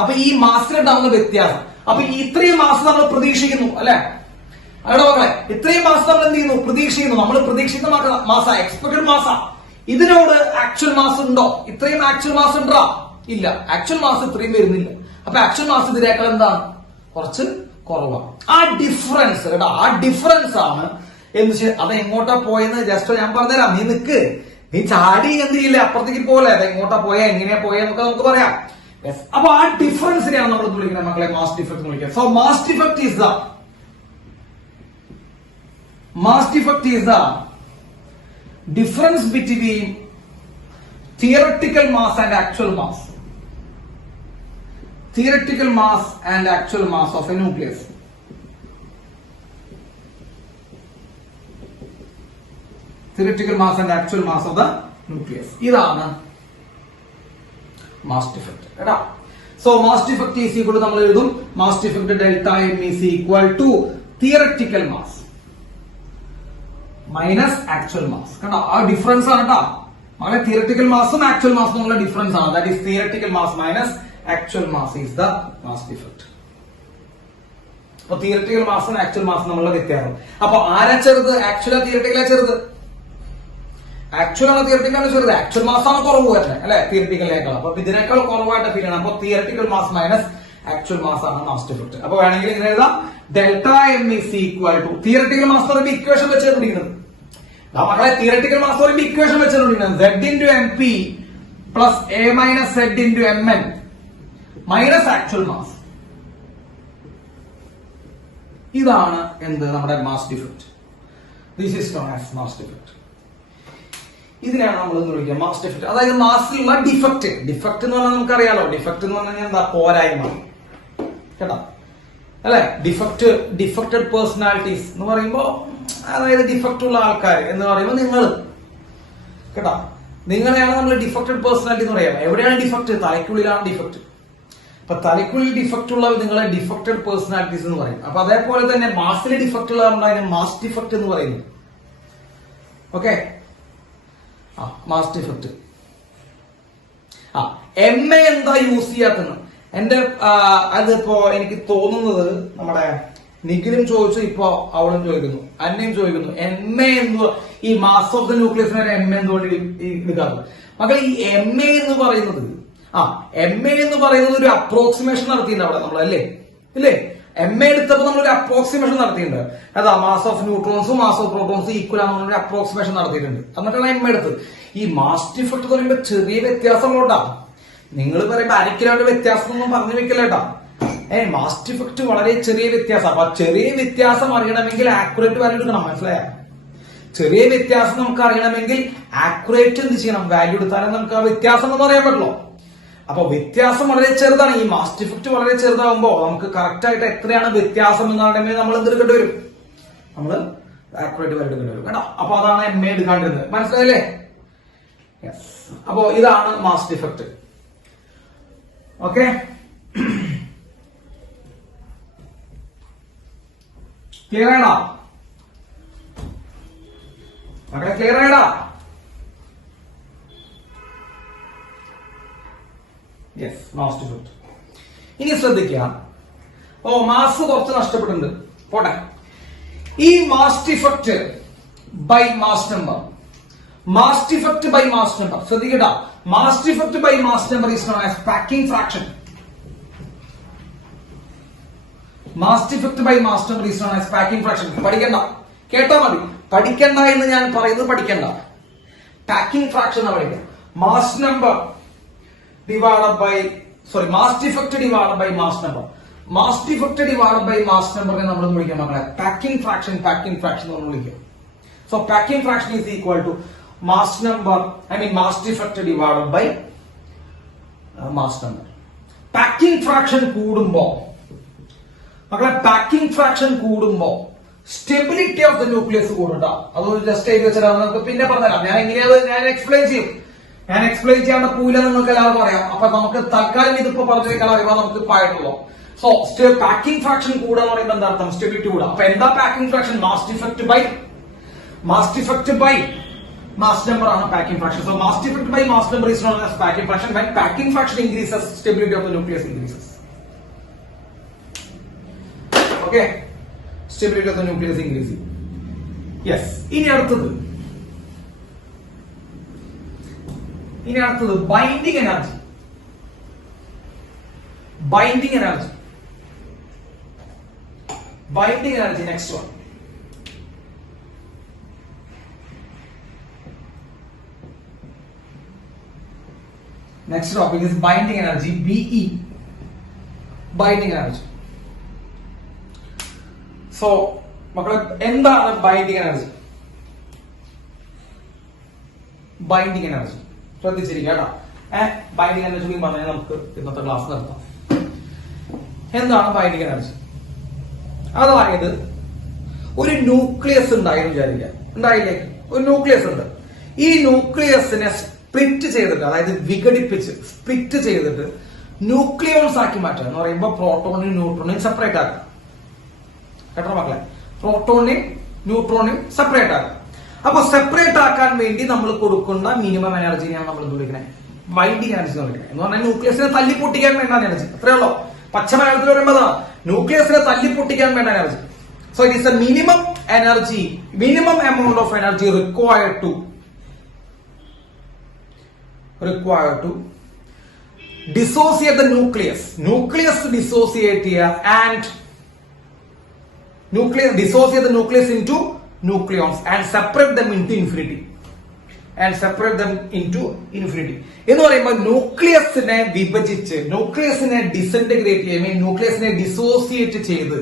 അപ്പൊ ഈ മാസിലുണ്ടാകുന്ന വ്യത്യാസം, അപ്പൊ ഇത്രയും മാസം നമ്മൾ പ്രതീക്ഷിക്കുന്നു അല്ലെ, അവിടെ മക്കളെ ഇത്രയും മാസം നമ്മൾ എന്ത് ചെയ്യുന്നു, പ്രതീക്ഷിക്കുന്നു. നമ്മൾ പ്രതീക്ഷിക്കുന്ന മാസ, എക്സ്പെക്ടഡ് മാസ. ഇതിനോട് ആക്ച്വൽ മാസം ഉണ്ടോ? ഇത്രയും ആക്ച്വൽ മാസം ഉണ്ടോ? ഇല്ല, ആക്ച്വൽ മാസം ഇത്രയും വരുന്നില്ല. അപ്പൊ ആക്ച്വൽ മാസം ഇതിനേക്കാൾ എന്താണ്, കുറച്ച് കുറവാണ്. ആ ഡിഫറൻസ് കേട്ടോ, ആ ഡിഫറൻസ് ആണ് എന്ന് വെച്ചാൽ അത് എങ്ങോട്ടാ പോയെന്ന് ജസ്റ്റ് ഞാൻ പറഞ്ഞുതരാം. നീ നിക്ക്, നീ ചാടി എന്ത് ചെയ്യില്ല, അപ്പുറത്തേക്ക് പോലെ അത് എങ്ങോട്ടാ പോയാ എങ്ങനെയാ പോയെന്നൊക്കെ നമുക്ക് പറയാം. അപ്പൊ ആ ഡിഫറൻസിനെയാണ് നമ്മൾ വിളിക്കുന്നത് മക്കളെ മാസ് ഡിഫക്ട് എന്ന് വിളിക്കുക. So mass defect is the difference between theoretical mass and actual mass. Theoretical mass and actual mass of a nucleus. Theoretical mass and actual mass of the nucleus. ഇതാണ് mass defect. കേട്ടോ. So mass defect is equal to നമ്മൾ എഴുതും mass defect delta m is equal to theoretical mass minus actual mass. കണ്ടോ, ആ difference ആണ് കേട്ടോ മകളെ. Theoretical മാസും actual മാസും തമ്മിലുള്ള ഡിഫറൻസ് ആണ്. That is theoretical mass minus actual mass is the mass defect. അപ്പൊ തിയററ്റിക്കൽ മാസും ആക്ച്വൽ മാസും തമ്മിലുള്ള വ്യത്യാസം. അപ്പൊ ആരാ ചെറുത്, ആക്ച്വലാ തിയററ്റിക്കലാ ചെറുത്? ആക്ച്വൽ ആണ് തിയററ്റിക്കലാണ് ചെറുത്. ആക്ച്വൽ മാസാണ് കുറവ് വരുന്നത് അല്ലെ തിയററ്റിക്കലിനേക്കാൾ. അപ്പൊ ഇതിനേക്കാൾ കുറവായിട്ട് ഫീൽ ചെയ്യണം. അപ്പൊ theoretical mass minus actual mass ആണ് മാസ് ഡിഫക്ട്. അപ്പൊ വേണമെങ്കിൽ ഇങ്ങനെ എഴുതാം, delta M is equal to theoretical mass പറയുമ്പോൾ ഇക്വേഷൻ വെച്ചിരിക്കുന്നത് മക്കളെ. തിയററ്റിക്കൽ മാസ് പറയുമ്പോൾ ഇക്വേഷൻ വെച്ചിരിക്കുന്നത് z into M P plus A minus z into M N minus actual mass. ഇതാണ് എന്ത് നമ്മുടെ mass defect. This is known as mass defect. ഇതിനാണ് നമ്മൾ എന്ന് വിളിക്കുക മാസ് ഡിഫക്ട്. അതായത് മാസിലുള്ള ഡിഫക്ട്. ഡിഫക്ട് എന്ന് പറഞ്ഞാൽ നമുക്കറിയാലോ, ഡിഫക്ട് എന്ന് പറഞ്ഞാൽ എന്താ, പോരായ്മ കേട്ടോ അല്ലെ. ഡിഫക്റ്റഡ് പേഴ്സണാലിറ്റീസ് എന്ന് പറയുമ്പോ, അതായത് ഡിഫക്റ്റ് ഉള്ള ആൾക്കാർ എന്ന് പറയുമ്പോൾ നിങ്ങൾ കേട്ടോ, നിങ്ങളെയാണ് നമ്മൾ ഡിഫക്റ്റഡ് പേഴ്സണാലിറ്റി എന്ന് പറയാം. എവിടെയാണ് ഡിഫക്റ്റ്? തലയ്ക്കുള്ളിലാണ് ഡിഫക്റ്റ്. അപ്പൊ തലയ്ക്കുള്ളിൽ ഡിഫക്റ്റ് ഉള്ള നിങ്ങളെ ഡിഫക്റ്റഡ് പേഴ്സണാലിറ്റീസ് എന്ന് പറയും. അപ്പൊ അതേപോലെ തന്നെ മാസിൽ ഡിഫക്റ്റ് ഉള്ള അതിനെ മാസ് ഡിഫക്റ്റ് എന്ന് പറയുന്നു. Okay, mass defect. M A എന്താ യൂസ് ചെയ്യാത്തത്? എന്റെ അതിപ്പോ എനിക്ക് തോന്നുന്നത് നമ്മുടെ നിഖിലും ചോദിച്ചു, ഇപ്പൊ അവളും ചോദിക്കുന്നു, അന്നയും ചോദിക്കുന്നു, എം എ എന്ന് ഈ മാസ് ഓഫ് ദ ന്യൂക്ലിയസിനെ എം എ എന്തുകൊണ്ട് എടുക്കാറ്? മക്കൾ ഈ എം എ എന്ന് പറയുന്നത് എം എ എന്ന് പറയുന്നത് ഒരു അപ്രോക്സിമേഷൻ നടത്തിയിട്ടുണ്ട് അവിടെ നമ്മൾ അല്ലേ ഇല്ലേ? എം എ എടുത്തപ്പോൾ നമ്മളൊരു അപ്രോക്സിമേഷൻ നടത്തിയിട്ടുണ്ട്. അതാ മാസ് ഓഫ് ന്യൂട്രോൺസും മാസ് ഓഫ് പ്രോട്ടോൺസും ഈക്വൽ ആണെന്നുള്ള അപ്രോക്സിമേഷൻ നടത്തിയിട്ടുണ്ട്. എന്നിട്ടാണ് എം എ എടുത്തത്. ഈ മാസ് ഡിഫക്ട് എന്ന് പറയുമ്പോൾ ചെറിയ വ്യത്യാസങ്ങളുണ്ടാ. നിങ്ങൾ പറയുമ്പോ അരക്കിലോന്റെ വ്യത്യാസം ഒന്നും പറഞ്ഞു വെക്കില്ലേട്ടാ. മാസ് ഡിഫക്ട് വളരെ ചെറിയ വ്യത്യാസം. അപ്പൊ ചെറിയ വ്യത്യാസം അറിയണമെങ്കിൽ ആക്യുറേറ്റ് വാല്യൂ എടുക്കണം. മനസ്സിലായോ? ചെറിയ വ്യത്യാസം നമുക്ക് അറിയണമെങ്കിൽ ആക്യുറേറ്റ് എന്ത് ചെയ്യണം, വാല്യൂ എടുത്താലേ നമുക്ക് ആ വ്യത്യാസം എന്ന് പറയാൻ പറ്റുള്ളൂ. അപ്പൊ വ്യത്യാസം വളരെ ചെറുതാണ്. ഈ മാസ് ഡിഫക്ട് വളരെ ചെറുതാകുമ്പോ നമുക്ക് കറക്റ്റ് ആയിട്ട് എത്രയാണ് വ്യത്യാസം എന്ന് പറയുമ്പോൾ നമ്മൾ എന്തെടുക്കേണ്ടി വരും, നമ്മൾ ആക്യുറേറ്റ് വാല്യൂ എടുക്കേണ്ടി വരും കേട്ടോ. അപ്പൊ അതാണ് എം എ എടുക്കാണ്ടിരുന്നത്. മനസ്സിലായില്ലേ? യെസ്. അപ്പോ ഇതാണ് മാസ് ഡിഫക്ട്. ഓക്കെ, ക്ലിയർ ആണോ മക്കളെ? ക്ലിയർ ആയടാ? Yes, mass defect. ഇനി ശ്രദ്ധിക്കുക. മാസ് കുറച്ച് നഷ്ടപ്പെട്ടിട്ടുണ്ട്, പോട്ടെ. ഈ mass defect by mass number, mass defect by mass number ശ്രദ്ധിക്കട്ടാ. Mass defect by mass number is known as packing fraction. Mass defect by mass number is known as packing fraction. പഠിക്കണ്ട, കേട്ടാ മതി. പഠിക്കണ്ട എന്ന് ഞാൻ പറയുന്നത് പഠിക്കണ്ട. പാക്കിംഗ് ഫ്രാക്ഷൻ എന്നാ പഠിക്കുക. Mass number divided by mass defect divided by mass number. Mass defect divided by mass നമ്പറിനെ നമ്മൾ വിളിക്കാം മക്കളെ പാക്കിംഗ് ഫ്രാക്ഷൻ. പാക്കിംഗ് ഫ്രാക്ഷൻ നമ്മൾ വിളിക്കും. So packing fraction is equal to mass number, mass defect divided by mass number. Packing fraction കൂടുമ്പോ മക്കളെ, packing fraction കൂടുമ്പോ stability of the nucleus കൂടുണ്ടാ. അതൊരു ജസ്റ്റ് എഴുതി വെച്ചാൽ നമുക്ക് പിന്നെ പറഞ്ഞുതരാം. ഞാൻ എങ്ങനെയാ ഞാൻ എക്സ്പ്ലെയിൻ ചെയ്യും. ഞാൻ എക്സ്പ്ലെയിൻ ചെയ്യാണ്ട് പൂല നിങ്ങൾക്ക് എല്ലാവർക്കും അറിയാം. അപ്പൊ നമുക്ക് തൽക്കാലം ഇതിപ്പോ പറഞ്ഞേക്കാൻ അറിയാം നമുക്ക് പായിട്ടുള്ളൂ. സോ പാക്കിംഗ് ഫ്രാക്ഷൻ കൂടാന്ന് പറയുമ്പോൾ എന്താ അർത്ഥം? സ്റ്റെബിലിറ്റി കൂടാ. അപ്പൊ എന്താ packing fraction? Mass defect by Mass defect by mass number ആണ് packing fraction. So mass defect by mass number is known as packing fraction. When packing fraction increases, stability of the nucleus increases. Okay, stability of the nucleus increasing. Yes. ഇനി അടുത്തത് binding energy. Binding energy, next one. Next topic is binding energy, BE. Binding energy. So, മക്കളെ എന്താണ് binding energy? Binding energy ശ്രദ്ധിച്ചിരിക്കുക കേട്ടോ. Binding energy പറഞ്ഞാൽ നമുക്ക് ഇന്നത്തെ class നിർത്താം. എന്താണ് ബൈൻഡിങ് എനർജി? അതായത് ഒരു ന്യൂക്ലിയസ് ഉണ്ടായെന്ന് വിചാരിക്കുക, ഉണ്ടായില്ലേ? ഒരു ന്യൂക്ലിയസ് ഉണ്ട്. ഈ ന്യൂക്ലിയസിനെ സ്പ്ലിറ്റ് ചെയ്തിട്ട്, അതായത് വിഘടിപ്പിച്ച് സ്പ്ലിറ്റ് ചെയ്തിട്ട് ന്യൂക്ലിയോൺസ് ആക്കി മാറ്റുക എന്ന് പറയുമ്പോൾ പ്രോട്ടോണിനും ന്യൂട്രോണിനും സെപ്പറേറ്റ് ആക്കുക. കേട്ടോ മക്കളെ? പ്രോട്ടോണിനെയും ന്യൂട്രോണിനെയും സെപ്പറേറ്റ് ആക്കുക. അപ്പൊ സെപ്പറേറ്റ് ആക്കാൻ വേണ്ടി നമ്മൾ കൊടുക്കുന്ന മിനിമം എനർജിനെയാണ് നമ്മൾ എന്ത് വിളിക്കുന്നത്? ബൈൻഡിങ് എനർജി എന്ന് വിളിക്കുന്നത്. എന്ന് പറഞ്ഞാൽ ന്യൂക്ലിയസിനെ തല്ലിപ്പൊട്ടിക്കാൻ വേണ്ട എനർജി, അത്രേ ഉള്ളൂ. പച്ച മലയാളത്തിൽ പറയുമ്പോൾ ന്യൂക്ലിയസിനെ തല്ലിപ്പൊട്ടിക്കാൻ വേണ്ട energy. So it is a minimum energy, minimum amount of energy required to dissociate the nucleus dissociate here and dissociate the nucleus into nucleons and separate them into infinity എന്ന് പറയുമ്പോൾ ന്യൂക്ലിയസിനെ വിഭജിച്ച്, ന്യൂക്ലിയസിനെ ഡിസന്റഗ്രേറ്റ് ചെയ്യുമ്പോൾ, ന്യൂക്ലിയസിനെ ഡിസോസിയേറ്റ് ചെയ്ത്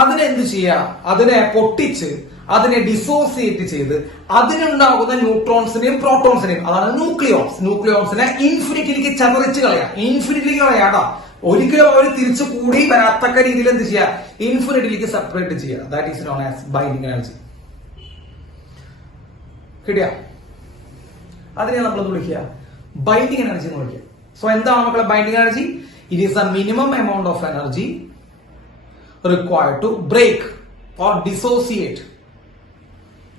അതിനെ എന്ത് ചെയ്യുക? അതിനെ പൊട്ടിച്ച്, അതിനെ ഡിസോസിയേറ്റ് ചെയ്ത് അതിനുണ്ടാകുന്ന ന്യൂട്രോൺസിനെയും പ്രോട്ടോൺസിനെയും, അതാണ് ന്യൂക്ലിയോൺസിനെ ഇൻഫിനിറ്റിയിലേക്ക് ചതറിച്ച് കളയാട്ടോ. ഒരിക്കലും അവർ തിരിച്ചു കൂടി വരാത്തക്ക രീതിയിൽ എന്ത് ചെയ്യുക? ഇൻഫിനിറ്റിയിലേക്ക് സെപ്പറേറ്റ് ചെയ്യുക. That is known as binding energy. കിട്ടിയ? അതിനെ നമ്മൾ വിളിക്കുക ബൈൻഡിങ് എനർജി എന്ന് വിളിക്കുക. സോ എന്താണ് മക്കളെ binding energy? It is a minimum amount of energy required to break or dissociate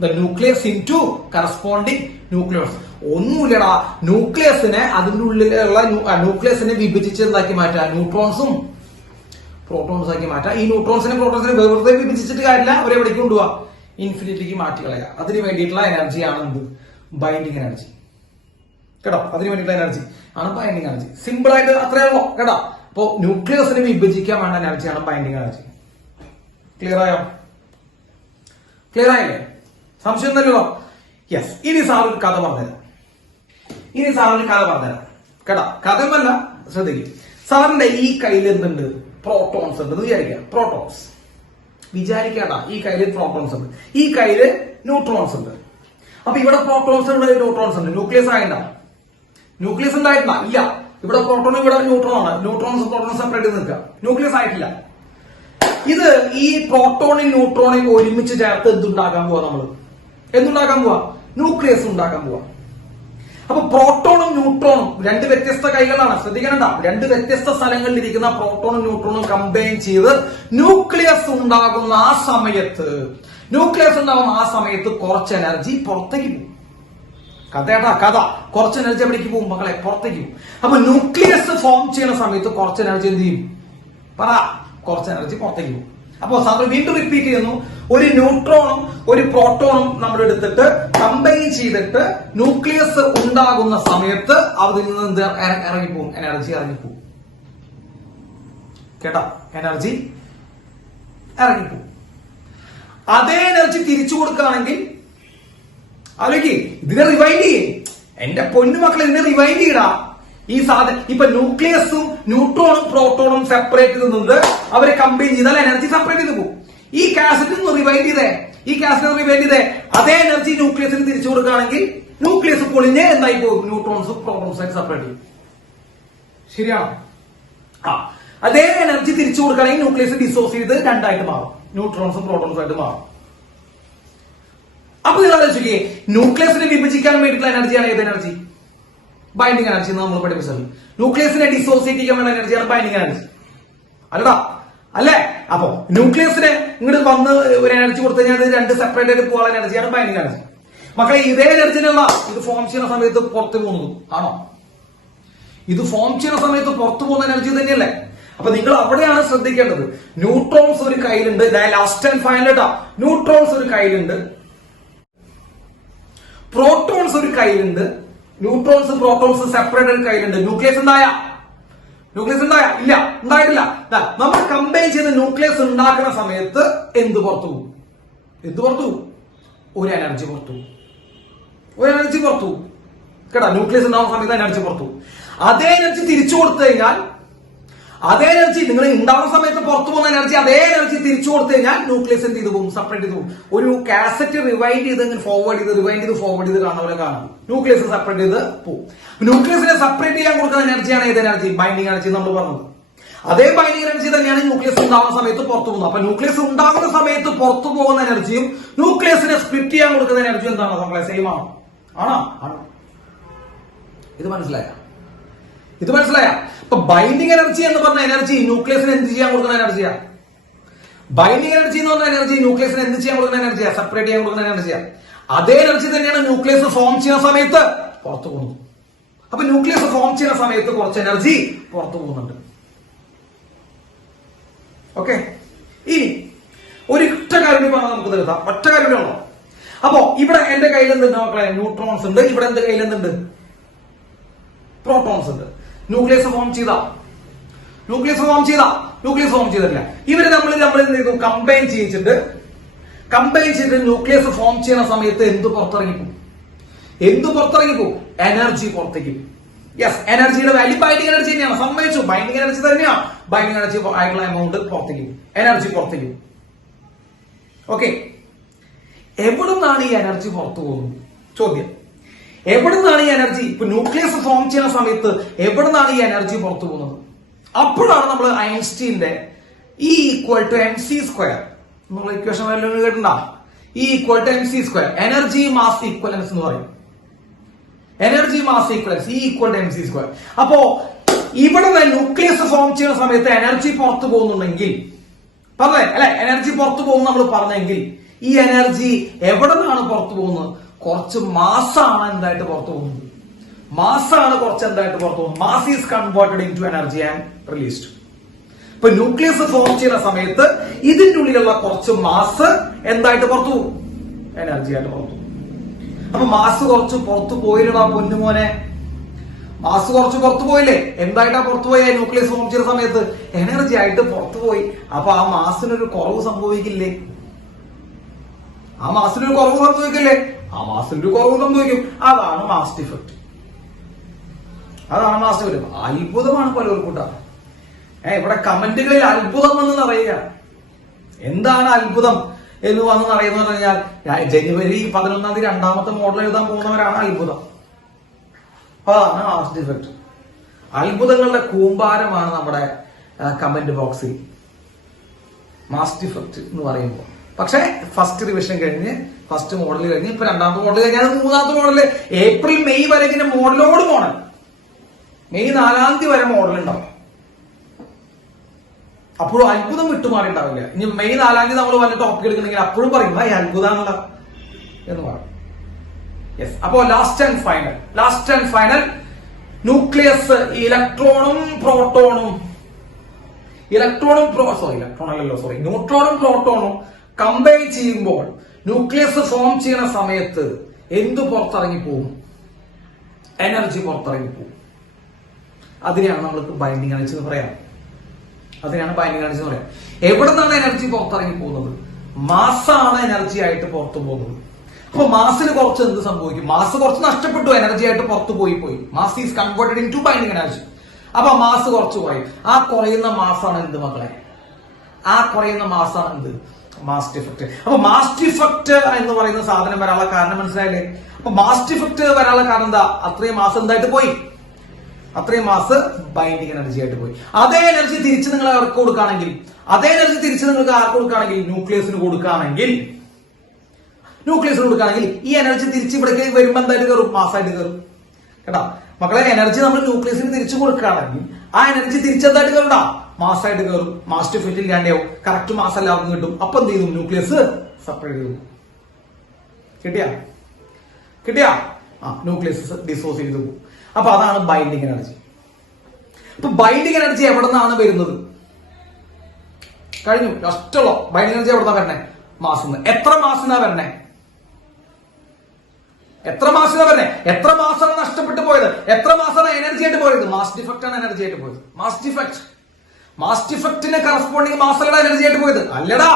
the nucleus into corresponding nucleons. ഒന്നുമില്ലടാ, ന്യൂക്ലിയസിനെ അതിന്റെ ഉള്ളിലുള്ള ന്യൂക്ലിയസിനെ വിഭജിച്ച് എന്താക്കി മാറ്റാം? ന്യൂട്രോൺസും പ്രോട്ടോൺസും ആക്കി മാറ്റാം. ഈ ന്യൂട്രോൺസിനെ പ്രോട്ടോൺസിനെ വെറുതെ വിഭജിച്ചിട്ട് കാര്യമില്ല, അവരെ എവിടേക്ക് കൊണ്ടുപോവാ? ഇൻഫിനിറ്റിക്ക് മാറ്റി കളയുക. അതിന് വേണ്ടിയിട്ടുള്ള എനർജിയാണ് എന്ത്? Binding energy. കേട്ടോ? അതിന് വേണ്ടിയിട്ടുള്ള എനർജി ആണ് ബൈൻഡിങ് എനർജി. സിമ്പിൾ ആയിട്ട് അത്രേ ഉള്ളൂ കേട്ടോ. അപ്പോ ന്യൂക്ലിയസിനെ വിഭജിക്കാൻ വേണ്ട എനർജിയാണ് ബൈൻഡിങ് എനർജി. ക്ലിയർ ആയോ? ക്ലിയർ ആയില്ലേ? സംശയം ഒന്നുമില്ലല്ലോ? യെസ്. ഇനി സാർ ഒരു കഥ പറഞ്ഞുതരാം. കേട്ടോ? കഥമല്ല, ശ്രദ്ധിക്കും. സാറിന്റെ ഈ കയ്യിൽ എന്തുണ്ട്? പ്രോട്ടോൺസ് ഉണ്ട് വിചാരിക്കാം. വിചാരിക്കാണ്ട, ഈ കയ്യിൽ പ്രോട്ടോൺസ് ഉണ്ട്, ഈ കയ്യില് ന്യൂട്രോൺസ് ഉണ്ട്. അപ്പൊ ഇവിടെ പ്രോട്ടോൺസ് ഉണ്ട്, ന്യൂട്രോൺസ് ഉണ്ട്. ന്യൂക്ലിയസ് ഉണ്ടായിട്ടില്ല? ഇല്ല. ഇവിടെ പ്രോട്ടോൺ, ഇവിടെ ന്യൂട്രോൺ ആണ്. ന്യൂട്രോൺസ് പ്രോട്ടോൺ സെപ്പറേറ്റ് ചെയ്ത് നിൽക്കുക. ന്യൂക്ലിയസ് ആയിട്ടില്ല. ഇത് ഈ പ്രോട്ടോണും ന്യൂട്രോണും ഒരുമിച്ച് ചേർത്ത് എന്തുണ്ടാക്കാൻ പോവാ? ന്യൂക്ലിയസ് ഉണ്ടാക്കാൻ പോവാ. അപ്പൊ പ്രോട്ടോണും ന്യൂട്രോണും രണ്ട് വ്യത്യസ്ത കൈകളാണ്. ശ്രദ്ധിക്കണ്ട, രണ്ട് വ്യത്യസ്ത സ്ഥലങ്ങളിൽ ഇരിക്കുന്ന പ്രോട്ടോണും ന്യൂട്രോണും കമ്പൈൻ ചെയ്ത് ന്യൂക്ലിയസ് ഉണ്ടാകുന്ന ആ സമയത്ത് കുറച്ച് എനർജി പുറത്തേക്ക് പോകും. കഥ കുറച്ച് എനർജി എവിടേക്ക് പോകും മക്കളെ? പുറത്തേക്ക് പോകും. അപ്പൊ ന്യൂക്ലിയസ് ഫോം ചെയ്യുന്ന സമയത്ത് കുറച്ച് എനർജി എന്ത് ചെയ്യും? കുറച്ച് എനർജി പുറത്തേക്ക് പോകും. അപ്പോ സാർ വീണ്ടും റിപ്പീറ്റ് ചെയ്യുന്നു. ഒരു ന്യൂട്രോണും ഒരു പ്രോട്ടോണും നമ്മൾ എടുത്തിട്ട് കമ്പൈൻ ചെയ്തിട്ട് ന്യൂക്ലിയസ് ഉണ്ടാകുന്ന സമയത്ത് അതിൽ നിന്ന് എന്ത് ഇറങ്ങിപ്പോകും? എനർജി ഇറങ്ങിപ്പോകും. കേട്ടോ? എനർജി ഇറങ്ങിപ്പോകും. അതേ എനർജി തിരിച്ചു കൊടുക്കുകയാണെങ്കിൽ ആലോചിക്ക്, ഇതിനെ റിവൈൻഡ് ചെയ്യേ. എന്റെ പൊന്നു മക്കളെ, ഇതിനെ റിവൈൻഡ് ചെയ്യടാ. ഈ സാധനം ഇപ്പൊ ന്യൂക്ലിയസും ന്യൂട്രോണും പ്രോട്ടോണും സെപ്പറേറ്റ് ചെയ്യുന്നുണ്ട്. അവരെ കമ്പൈൻ ചെയ്താൽ എനർജി സെപ്പറേറ്റ് ചെയ്ത് പോകും. ഈ കാസറ്റിന് റിവൈൻഡ് ചെയ്തേ, അതേ എനർജി ന്യൂക്ലിയസിന് തിരിച്ചു കൊടുക്കുകയാണെങ്കിൽ ന്യൂക്ലിയസ് പൊളിഞ്ഞ് എന്തായി പോകും? ന്യൂട്രോൺസും പ്രോട്ടോൺസും ആയിട്ട് സെപ്പറേറ്റ് ചെയ്യും. ശരിയാണോ? അതേ എനർജി തിരിച്ചു കൊടുക്കുകയാണെങ്കിൽ ന്യൂക്ലിയസ് ഡിസോസിയേറ്റ് ചെയ്ത് രണ്ടായിട്ട് മാറും. ന്യൂട്രോൺസും പ്രോട്ടോൺസും ആയിട്ട് മാറും. അപ്പൊ നിങ്ങൾ ആലോചിക്കേ, ന്യൂക്ലിയസിനെ വിഭജിക്കാൻ വേണ്ടിയിട്ടുള്ള എനർജിയാണ് ഏത് എനർജി? ബൈൻഡിങ് എനർജി എന്ന് നമ്മൾ പഠിപ്പിച്ചത്. ന്യൂക്ലിയസിനെ ഡിസോസിയേറ്റ് ചെയ്യാൻ വേണ്ട എനർജിയാണ് ബൈൻഡിങ് എനർജി. അല്ലടാ, അല്ലേ? അപ്പൊ ന്യൂക്ലിയസിന് ഇങ്ങോട്ട് വന്ന് ഒരു എനർജി കൊടുത്തു കഴിഞ്ഞാൽ അത് രണ്ട് സെപ്പറേറ്റ് ആയിട്ട് പോകാനുള്ള എനർജിയാണ് ബൈൻഡിങ് എനർജി. മക്കളെ ഇതേ എനർജിനുള്ള ഇത് ഫോം ചെയ്യുന്ന സമയത്ത് പുറത്തു പോകുന്നത് ആണോ? ഇത് ഫോം ചെയ്യുന്ന സമയത്ത് പുറത്തു പോകുന്ന എനർജി തന്നെയല്ലേ? അപ്പൊ നിങ്ങൾ അവിടെയാണ് ശ്രദ്ധിക്കേണ്ടത്. ന്യൂട്രോൺസ് ഒരു കയ്യിലുണ്ട്, ലാസ്റ്റ് ആൻഡ് ഫൈനൽ കേട്ടോ. ന്യൂട്രോൺസ് ഒരു കയ്യിലുണ്ട്, പ്രോട്ടോൺസ് ഒരു കയ്യിലുണ്ട്. ന്യൂട്രോൺസ് പ്രോട്ടോൺസ് സെപ്പറേറ്റ് ഒരു കയ്യിലുണ്ട്. ന്യൂക്ലിയസ് ഉണ്ടായ ഇല്ല, ഉണ്ടായിട്ടില്ല. നമ്മൾ കമ്പൈൻ ചെയ്ത് ന്യൂക്ലിയസ് ഉണ്ടാക്കുന്ന സമയത്ത് എന്ത് പുറത്തു പോകും? ഒരു എനർജി പുറത്തു കേട്ടോ. ന്യൂക്ലിയസ് ഉണ്ടാകുന്ന സമയത്ത് എനർജി പുറത്തു. അതേ എനർജി തിരിച്ചു കൊടുത്തു കഴിഞ്ഞാൽ, അതേ എനർജി നിങ്ങൾ ഉണ്ടാവുന്ന സമയത്ത് പുറത്തു പോകുന്ന എനർജി അതേ എനർജി തിരിച്ചു കൊടുത്തു കഴിഞ്ഞാൽ ന്യൂക്ലിയസ് എന്ത് ചെയ്ത് പോകും? സെപ്പറേറ്റ് ചെയ്ത് പോകും. ഒരു കാസറ്റ് റിവൈൻഡ് ചെയ്ത് ഫോർവേഡ് ചെയ്ത് കാണുന്ന കാണും. ന്യൂക്ലിയസ് സെപ്പറേറ്റ് ചെയ്ത് പോകും. ന്യൂക്ലിയസിനെ സെപ്പറേറ്റ് ചെയ്യാൻ കൊടുക്കുന്ന എനർജിയാണ് ഏത് എനർജി? ബൈൻഡിങ് എനർജി നമ്മൾ പറഞ്ഞത്. അതേ ബൈൻഡിങ് എനർജി തന്നെയാണ് ന്യൂക്ലിയസ് ഉണ്ടാവുന്ന സമയത്ത് പുറത്തു പോകുന്നത്. അപ്പൊ ന്യൂക്ലിയസ് ഉണ്ടാകുന്ന സമയത്ത് പുറത്തു പോകുന്ന എനർജിയും ന്യൂക്ലിയസിനെ സ്പ്ലിറ്റ് ചെയ്യാൻ കൊടുക്കുന്ന എനർജിയും എന്താണ് നമ്മളെ? സെയിം ആണോ? ഇത് മനസ്സിലായ? ഇപ്പൊ ബൈൻഡിങ് എനർജി എന്ന് പറഞ്ഞ എനർജി ന്യൂക്ലിയസിന് എന്ത് ചെയ്യാൻ കൊടുക്കുന്ന എനർജിയാ? ബൈൻഡിങ് എനർജി എന്ന് പറഞ്ഞ എനർജി ന്യൂക്ലിയസിന് എന്ത് ചെയ്യാൻ കൊടുക്കുന്ന എനർജിയാ? സെപ്പറേറ്റ് ചെയ്യാൻ കൊടുക്കുന്ന എനർജിയാ. അതേ എനർജി തന്നെയാണ് ന്യൂക്ലിയസ് ഫോം ചെയ്യുന്ന സമയത്ത് പുറത്തു പോകുന്നത്. അപ്പൊ ന്യൂക്ലിയസ് ഫോം ചെയ്യുന്ന സമയത്ത് കുറച്ച് എനർജി പുറത്തു പോകുന്നുണ്ട്. ഓക്കെ, ഇനി ഒരൊറ്റ കാര്യം പറഞ്ഞാൽ നമുക്ക് നിർത്താം. ഒറ്റ കാര്യമാണോ? അപ്പോ ഇവിടെ എന്റെ കയ്യിൽ എന്തുണ്ട് മക്കളെ? ന്യൂട്രോൺസ് ഉണ്ട്. ഇവിടെ എന്റെ കയ്യിൽ എന്തുണ്ട്? പ്രോട്ടോൺസ് ഉണ്ട്. ന്യൂക്ലിയസ് ഫോം ചെയ്തില്ല. ഇവര് നമ്മൾ എന്ത് ചെയ്തു? കമ്പൈൻ ചെയ്തിട്ട് ന്യൂക്ലിയസ് ഫോം ചെയ്യുന്ന സമയത്ത് എന്ത് പുറത്തിറങ്ങിപ്പോ? എനർജി പുറത്തേക്ക്. യെസ്, എനർജിയുടെ വാല്യൂ ബൈൻഡിങ് എനർജി തന്നെയാണ്. സമ്മതിച്ചു, ബൈൻഡിങ് എനർജി തന്നെയാണ്. ബൈൻഡിങ് എനർജി ആയിട്ടുള്ള എമൗണ്ട് പുറത്തേക്ക്, എനർജി പുറത്തേക്ക്. ഓക്കെ, എവിടെ നിന്നാണ് ഈ എനർജി പുറത്തു പോകുന്നത്? ചോദ്യം, എവിടെ നിന്നാണ് ഈ എനർജി? ഇപ്പൊ ന്യൂക്ലിയസ് ഫോം ചെയ്യുന്ന സമയത്ത് എവിടെ നിന്നാണ് ഈ എനർജി പുറത്തു പോകുന്നത്? അപ്പോഴാണ് നമ്മൾ ഐൻസ്റ്റീന്റെ E = mc². നമ്മൾ ഇക്വേഷൻ കേട്ടിട്ടുണ്ടോ? E = mc². Energy mass equivalence എന്ന് പറയും. Energy mass equivalence E = mc². അപ്പോ ഇവിടെ ന്യൂക്ലിയസ് ഫോം ചെയ്യുന്ന സമയത്ത് എനർജി പുറത്തു പോകുന്നുണ്ടെങ്കിൽ പറഞ്ഞേ അല്ലെ, എനർജി പുറത്തു പോകുന്നു നമ്മൾ പറഞ്ഞെങ്കിൽ ഈ എനർജി എവിടെ നിന്നാണ് പുറത്തു പോകുന്നത്? കുറച്ച് മാസാണ് എന്തായിട്ട് പുറത്തു പോകുന്നത്. Mass is converted in to energy and released. ഇപ്പൊ ന്യൂക്ലിയസ് ഫോം ചെയ്യുന്ന സമയത്ത് ഇതിന്റെ ഉള്ളിലുള്ള കുറച്ച് മാസ് എന്തായിട്ട് പുറത്തു പോകും? എനർജി ആയിട്ട് പുറത്തു. അപ്പൊ മാസ് കുറച്ച് പുറത്തു പോയില്ലടാ പൊന്നുമോനെ, മാസ് കുറച്ച് പുറത്തു പോയില്ലേ? എന്തായിട്ടാ പുറത്തു പോയ? ന്യൂക്ലിയസ് ഫോം ചെയ്യുന്ന സമയത്ത് എനർജി ആയിട്ട് പുറത്തു പോയി. അപ്പൊ ആ മാസിനൊരു കുറവ് സംഭവിക്കില്ലേ? ആ മാസിനൊരു കുറവ് സംഭവിക്കും. അതാണ് മാസ് ഡിഫക്റ്റ്. അത്ഭുതമാണ് പലർക്കും. ഇവിടെ കമന്റുകളിൽ അത്ഭുതം എന്ന് പറയുക. എന്താണ് അത്ഭുതം എന്ന് വന്ന് അറിയുന്നത് പറഞ്ഞാൽ ജനുവരി 11 രണ്ടാമത്തെ മോഡൽ എഴുതാൻ പോകുന്നവരാണ് അത്ഭുതം. അതാണ് മാസ് ഡിഫക്റ്റ്. അത്ഭുതങ്ങളുടെ കൂമ്പാരമാണ് നമ്മുടെ കമന്റ് ബോക്സിൽ മാസ് ഡിഫക്റ്റ് എന്ന് പറയുമ്പോൾ. പക്ഷെ ഫസ്റ്റ് റിവിഷൻ കഴിഞ്ഞ്, ഫസ്റ്റ് മോഡൽ കഴിഞ്ഞ്, ഇപ്പൊ രണ്ടാമത്തെ മോഡൽ കഴിഞ്ഞാൽ മൂന്നാമത്തെ മോഡല് ഏപ്രിൽ മെയ് വരെ ഇതിന്റെ മോഡൽ മെയ് 4 വരെ മോഡൽ ഉണ്ടാവും. അപ്പോഴും അത്ഭുതം വിട്ടുമാറിണ്ടാവില്ല. ഇനി മെയ് 4 നമ്മൾ വല്ല ടോപ്പിക് എടുക്കണമെങ്കിൽ അപ്പോഴും പറയും അത്ഭുതമാണല്ലോ എന്ന് പറയും. യെസ്, അപ്പോ ലാസ്റ്റ് ആൻഡ് ഫൈനൽ ന്യൂക്ലിയസ് ന്യൂട്രോണും പ്രോട്ടോണും കമ്പൈൻ ചെയ്യുമ്പോൾ ന്യൂക്ലിയസ് ഫോം ചെയ്യുന്ന സമയത്ത് എന്ത് പുറത്തിറങ്ങിപ്പോവും? എനർജി പുറത്തിറങ്ങിപ്പോവും. അതിനെയാണ് നമ്മൾക്ക് ബൈൻഡിങ് എനർജി എന്ന് പറയാം. എവിടെ നിന്നാണ് എനർജി പുറത്തിറങ്ങി പോകുന്നത്? മാസാണ് എനർജി ആയിട്ട് പുറത്തു പോകുന്നത്. അപ്പൊ മാസിന് കുറച്ച് എന്ത് സംഭവിക്കും? മാസ് കുറച്ച് നഷ്ടപ്പെട്ടു, എനർജി ആയിട്ട് പുറത്തു പോയി. Mass is converted in to binding energy. അപ്പൊ മാസ് കുറച്ച് കുറയും. ആ കുറയുന്ന മാസാണ് എന്ത് മക്കളെ? Mass defect. അപ്പൊ മാസ് ഡിഫക്റ്റ് എന്ന് പറയുന്ന സാധനം വരാനുള്ള കാരണം മനസ്സിലായില്ലേ? അപ്പൊ മാസ് ഡിഫക്റ്റ് വരാനുള്ള കാരണം എന്താ? അത്രയും മാസ് എന്തായിട്ട് പോയി? അത്രയും മാസ് ബൈൻഡിങ് എനർജി ആയിട്ട് പോയി. അതേ എനർജി തിരിച്ച് നിങ്ങൾ ആർക്ക് കൊടുക്കുകയാണെങ്കിൽ, ന്യൂക്ലിയസിന് കൊടുക്കുകയാണെങ്കിൽ ഈ എനർജി തിരിച്ച് ഇവിടേക്ക് വരുമ്പോ എന്തായിട്ട് കയറും? മാസായിട്ട് കയറും. കേട്ടാ മക്കളെ, എനർജി നമ്മൾ ന്യൂക്ലിയസിന് തിരിച്ചു കൊടുക്കുകയാണെങ്കിൽ ആ എനർജി തിരിച്ചെന്തായിട്ട് കയറുണ്ടാ? മാസ്സായിട്ട് കയറും, മാസ് ടു ഫിറ്റ് ഇല്ലാണ്ടാവും, കറക്റ്റ് മാസ് എല്ലാവർക്കും കിട്ടും. അപ്പൊ എന്ത് ചെയ്തു? ന്യൂക്ലിയസ് സെപ്പറേറ്റ് ചെയ്തു. കിട്ടിയാ ന്യൂക്ലിയസ് ഡിസോസിയേറ്റ് ചെയ്തു പോകും. അപ്പൊ അതാണ് ബൈൻഡിങ് എനർജി. അപ്പൊ ബൈൻഡിങ് എനർജി എവിടെ നിന്നാണ് വരുന്നത്? കഴിഞ്ഞു. കഷ്ടമുള്ള ബൈൻഡിങ് എനർജി എവിടെ നിന്നാ വരണേ? മാസിന്ന്. എത്ര മാസിനാ വരണേ? എത്ര മാസമാണ് നഷ്ടപ്പെട്ടു പോയത്? എത്ര മാസമാണ് എനർജി ആയിട്ട് പോയത്? മാസ് ഡിഫക്റ്റ് ആണ് എനർജി ആയിട്ട് പോയത്. മാസ് ഡിഫക്റ്റിന് കറസ്പോണ്ടിങ് മാസങ്ങളുടെ എനർജി ആയിട്ട് പോയത് അല്ലടാ.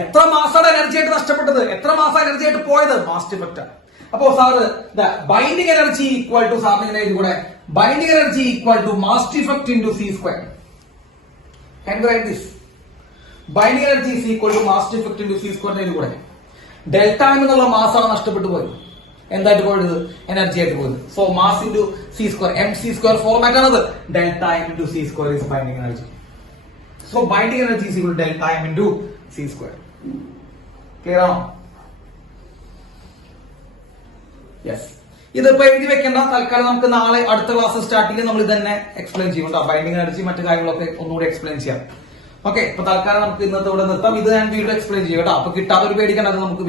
എത്ര മാസമാണ് എനർജി ആയിട്ട് നഷ്ടപ്പെട്ടത്? എത്ര മാസം എനർജി ആയിട്ട് പോയത്? മാസ് ഡിഫക്റ്റ് ആണ്. അപ്പോ sir binding energy equal to സാറിന് ഇങ്ങനെ കൂടെ binding energy equal to mass defect into C square. Can you write this? Binding energy is equal to mass defect into c square എന്ന് കൂടെ. Delta എന്നുള്ള മാസാണ് നഷ്ടപ്പെട്ടു പോയത്. എന്തായിട്ട് പോയത്? എനർജി ആയിട്ട് പോയത്. So mass into C square, M C square format ആണത്. Delta into C square is binding energy. So binding energy is equal to delta M into C square. Clear ആണോ? യെസ്. ഇതിപ്പോ എഴുതി വെക്കേണ്ട. തൽക്കാലം നമുക്ക് നാളെ അടുത്ത ക്ലാസ് സ്റ്റാർട്ടിങ് നമ്മൾ ഇത് തന്നെ എക്സ്പ്ലെയിൻ ചെയ്യും കേട്ടോ. ബൈൻഡിങ് എനർജി മറ്റു കാര്യങ്ങളൊക്കെ ഒന്നുകൂടി എക്സ്പ്ലെയിൻ ചെയ്യാം. ഓക്കെ. അപ്പൊ തൽക്കാലം നമുക്ക് ഇന്നത്തെ ഇവിടെ നിർത്താം. ഇത് ഞാൻ വീണ്ടും എക്സ്പ്ലെയിൻ ചെയ്യും കേട്ടോ. അപ്പൊ കിട്ടാത്തൊരു പേടിക്കേണ്ടത് നമുക്ക്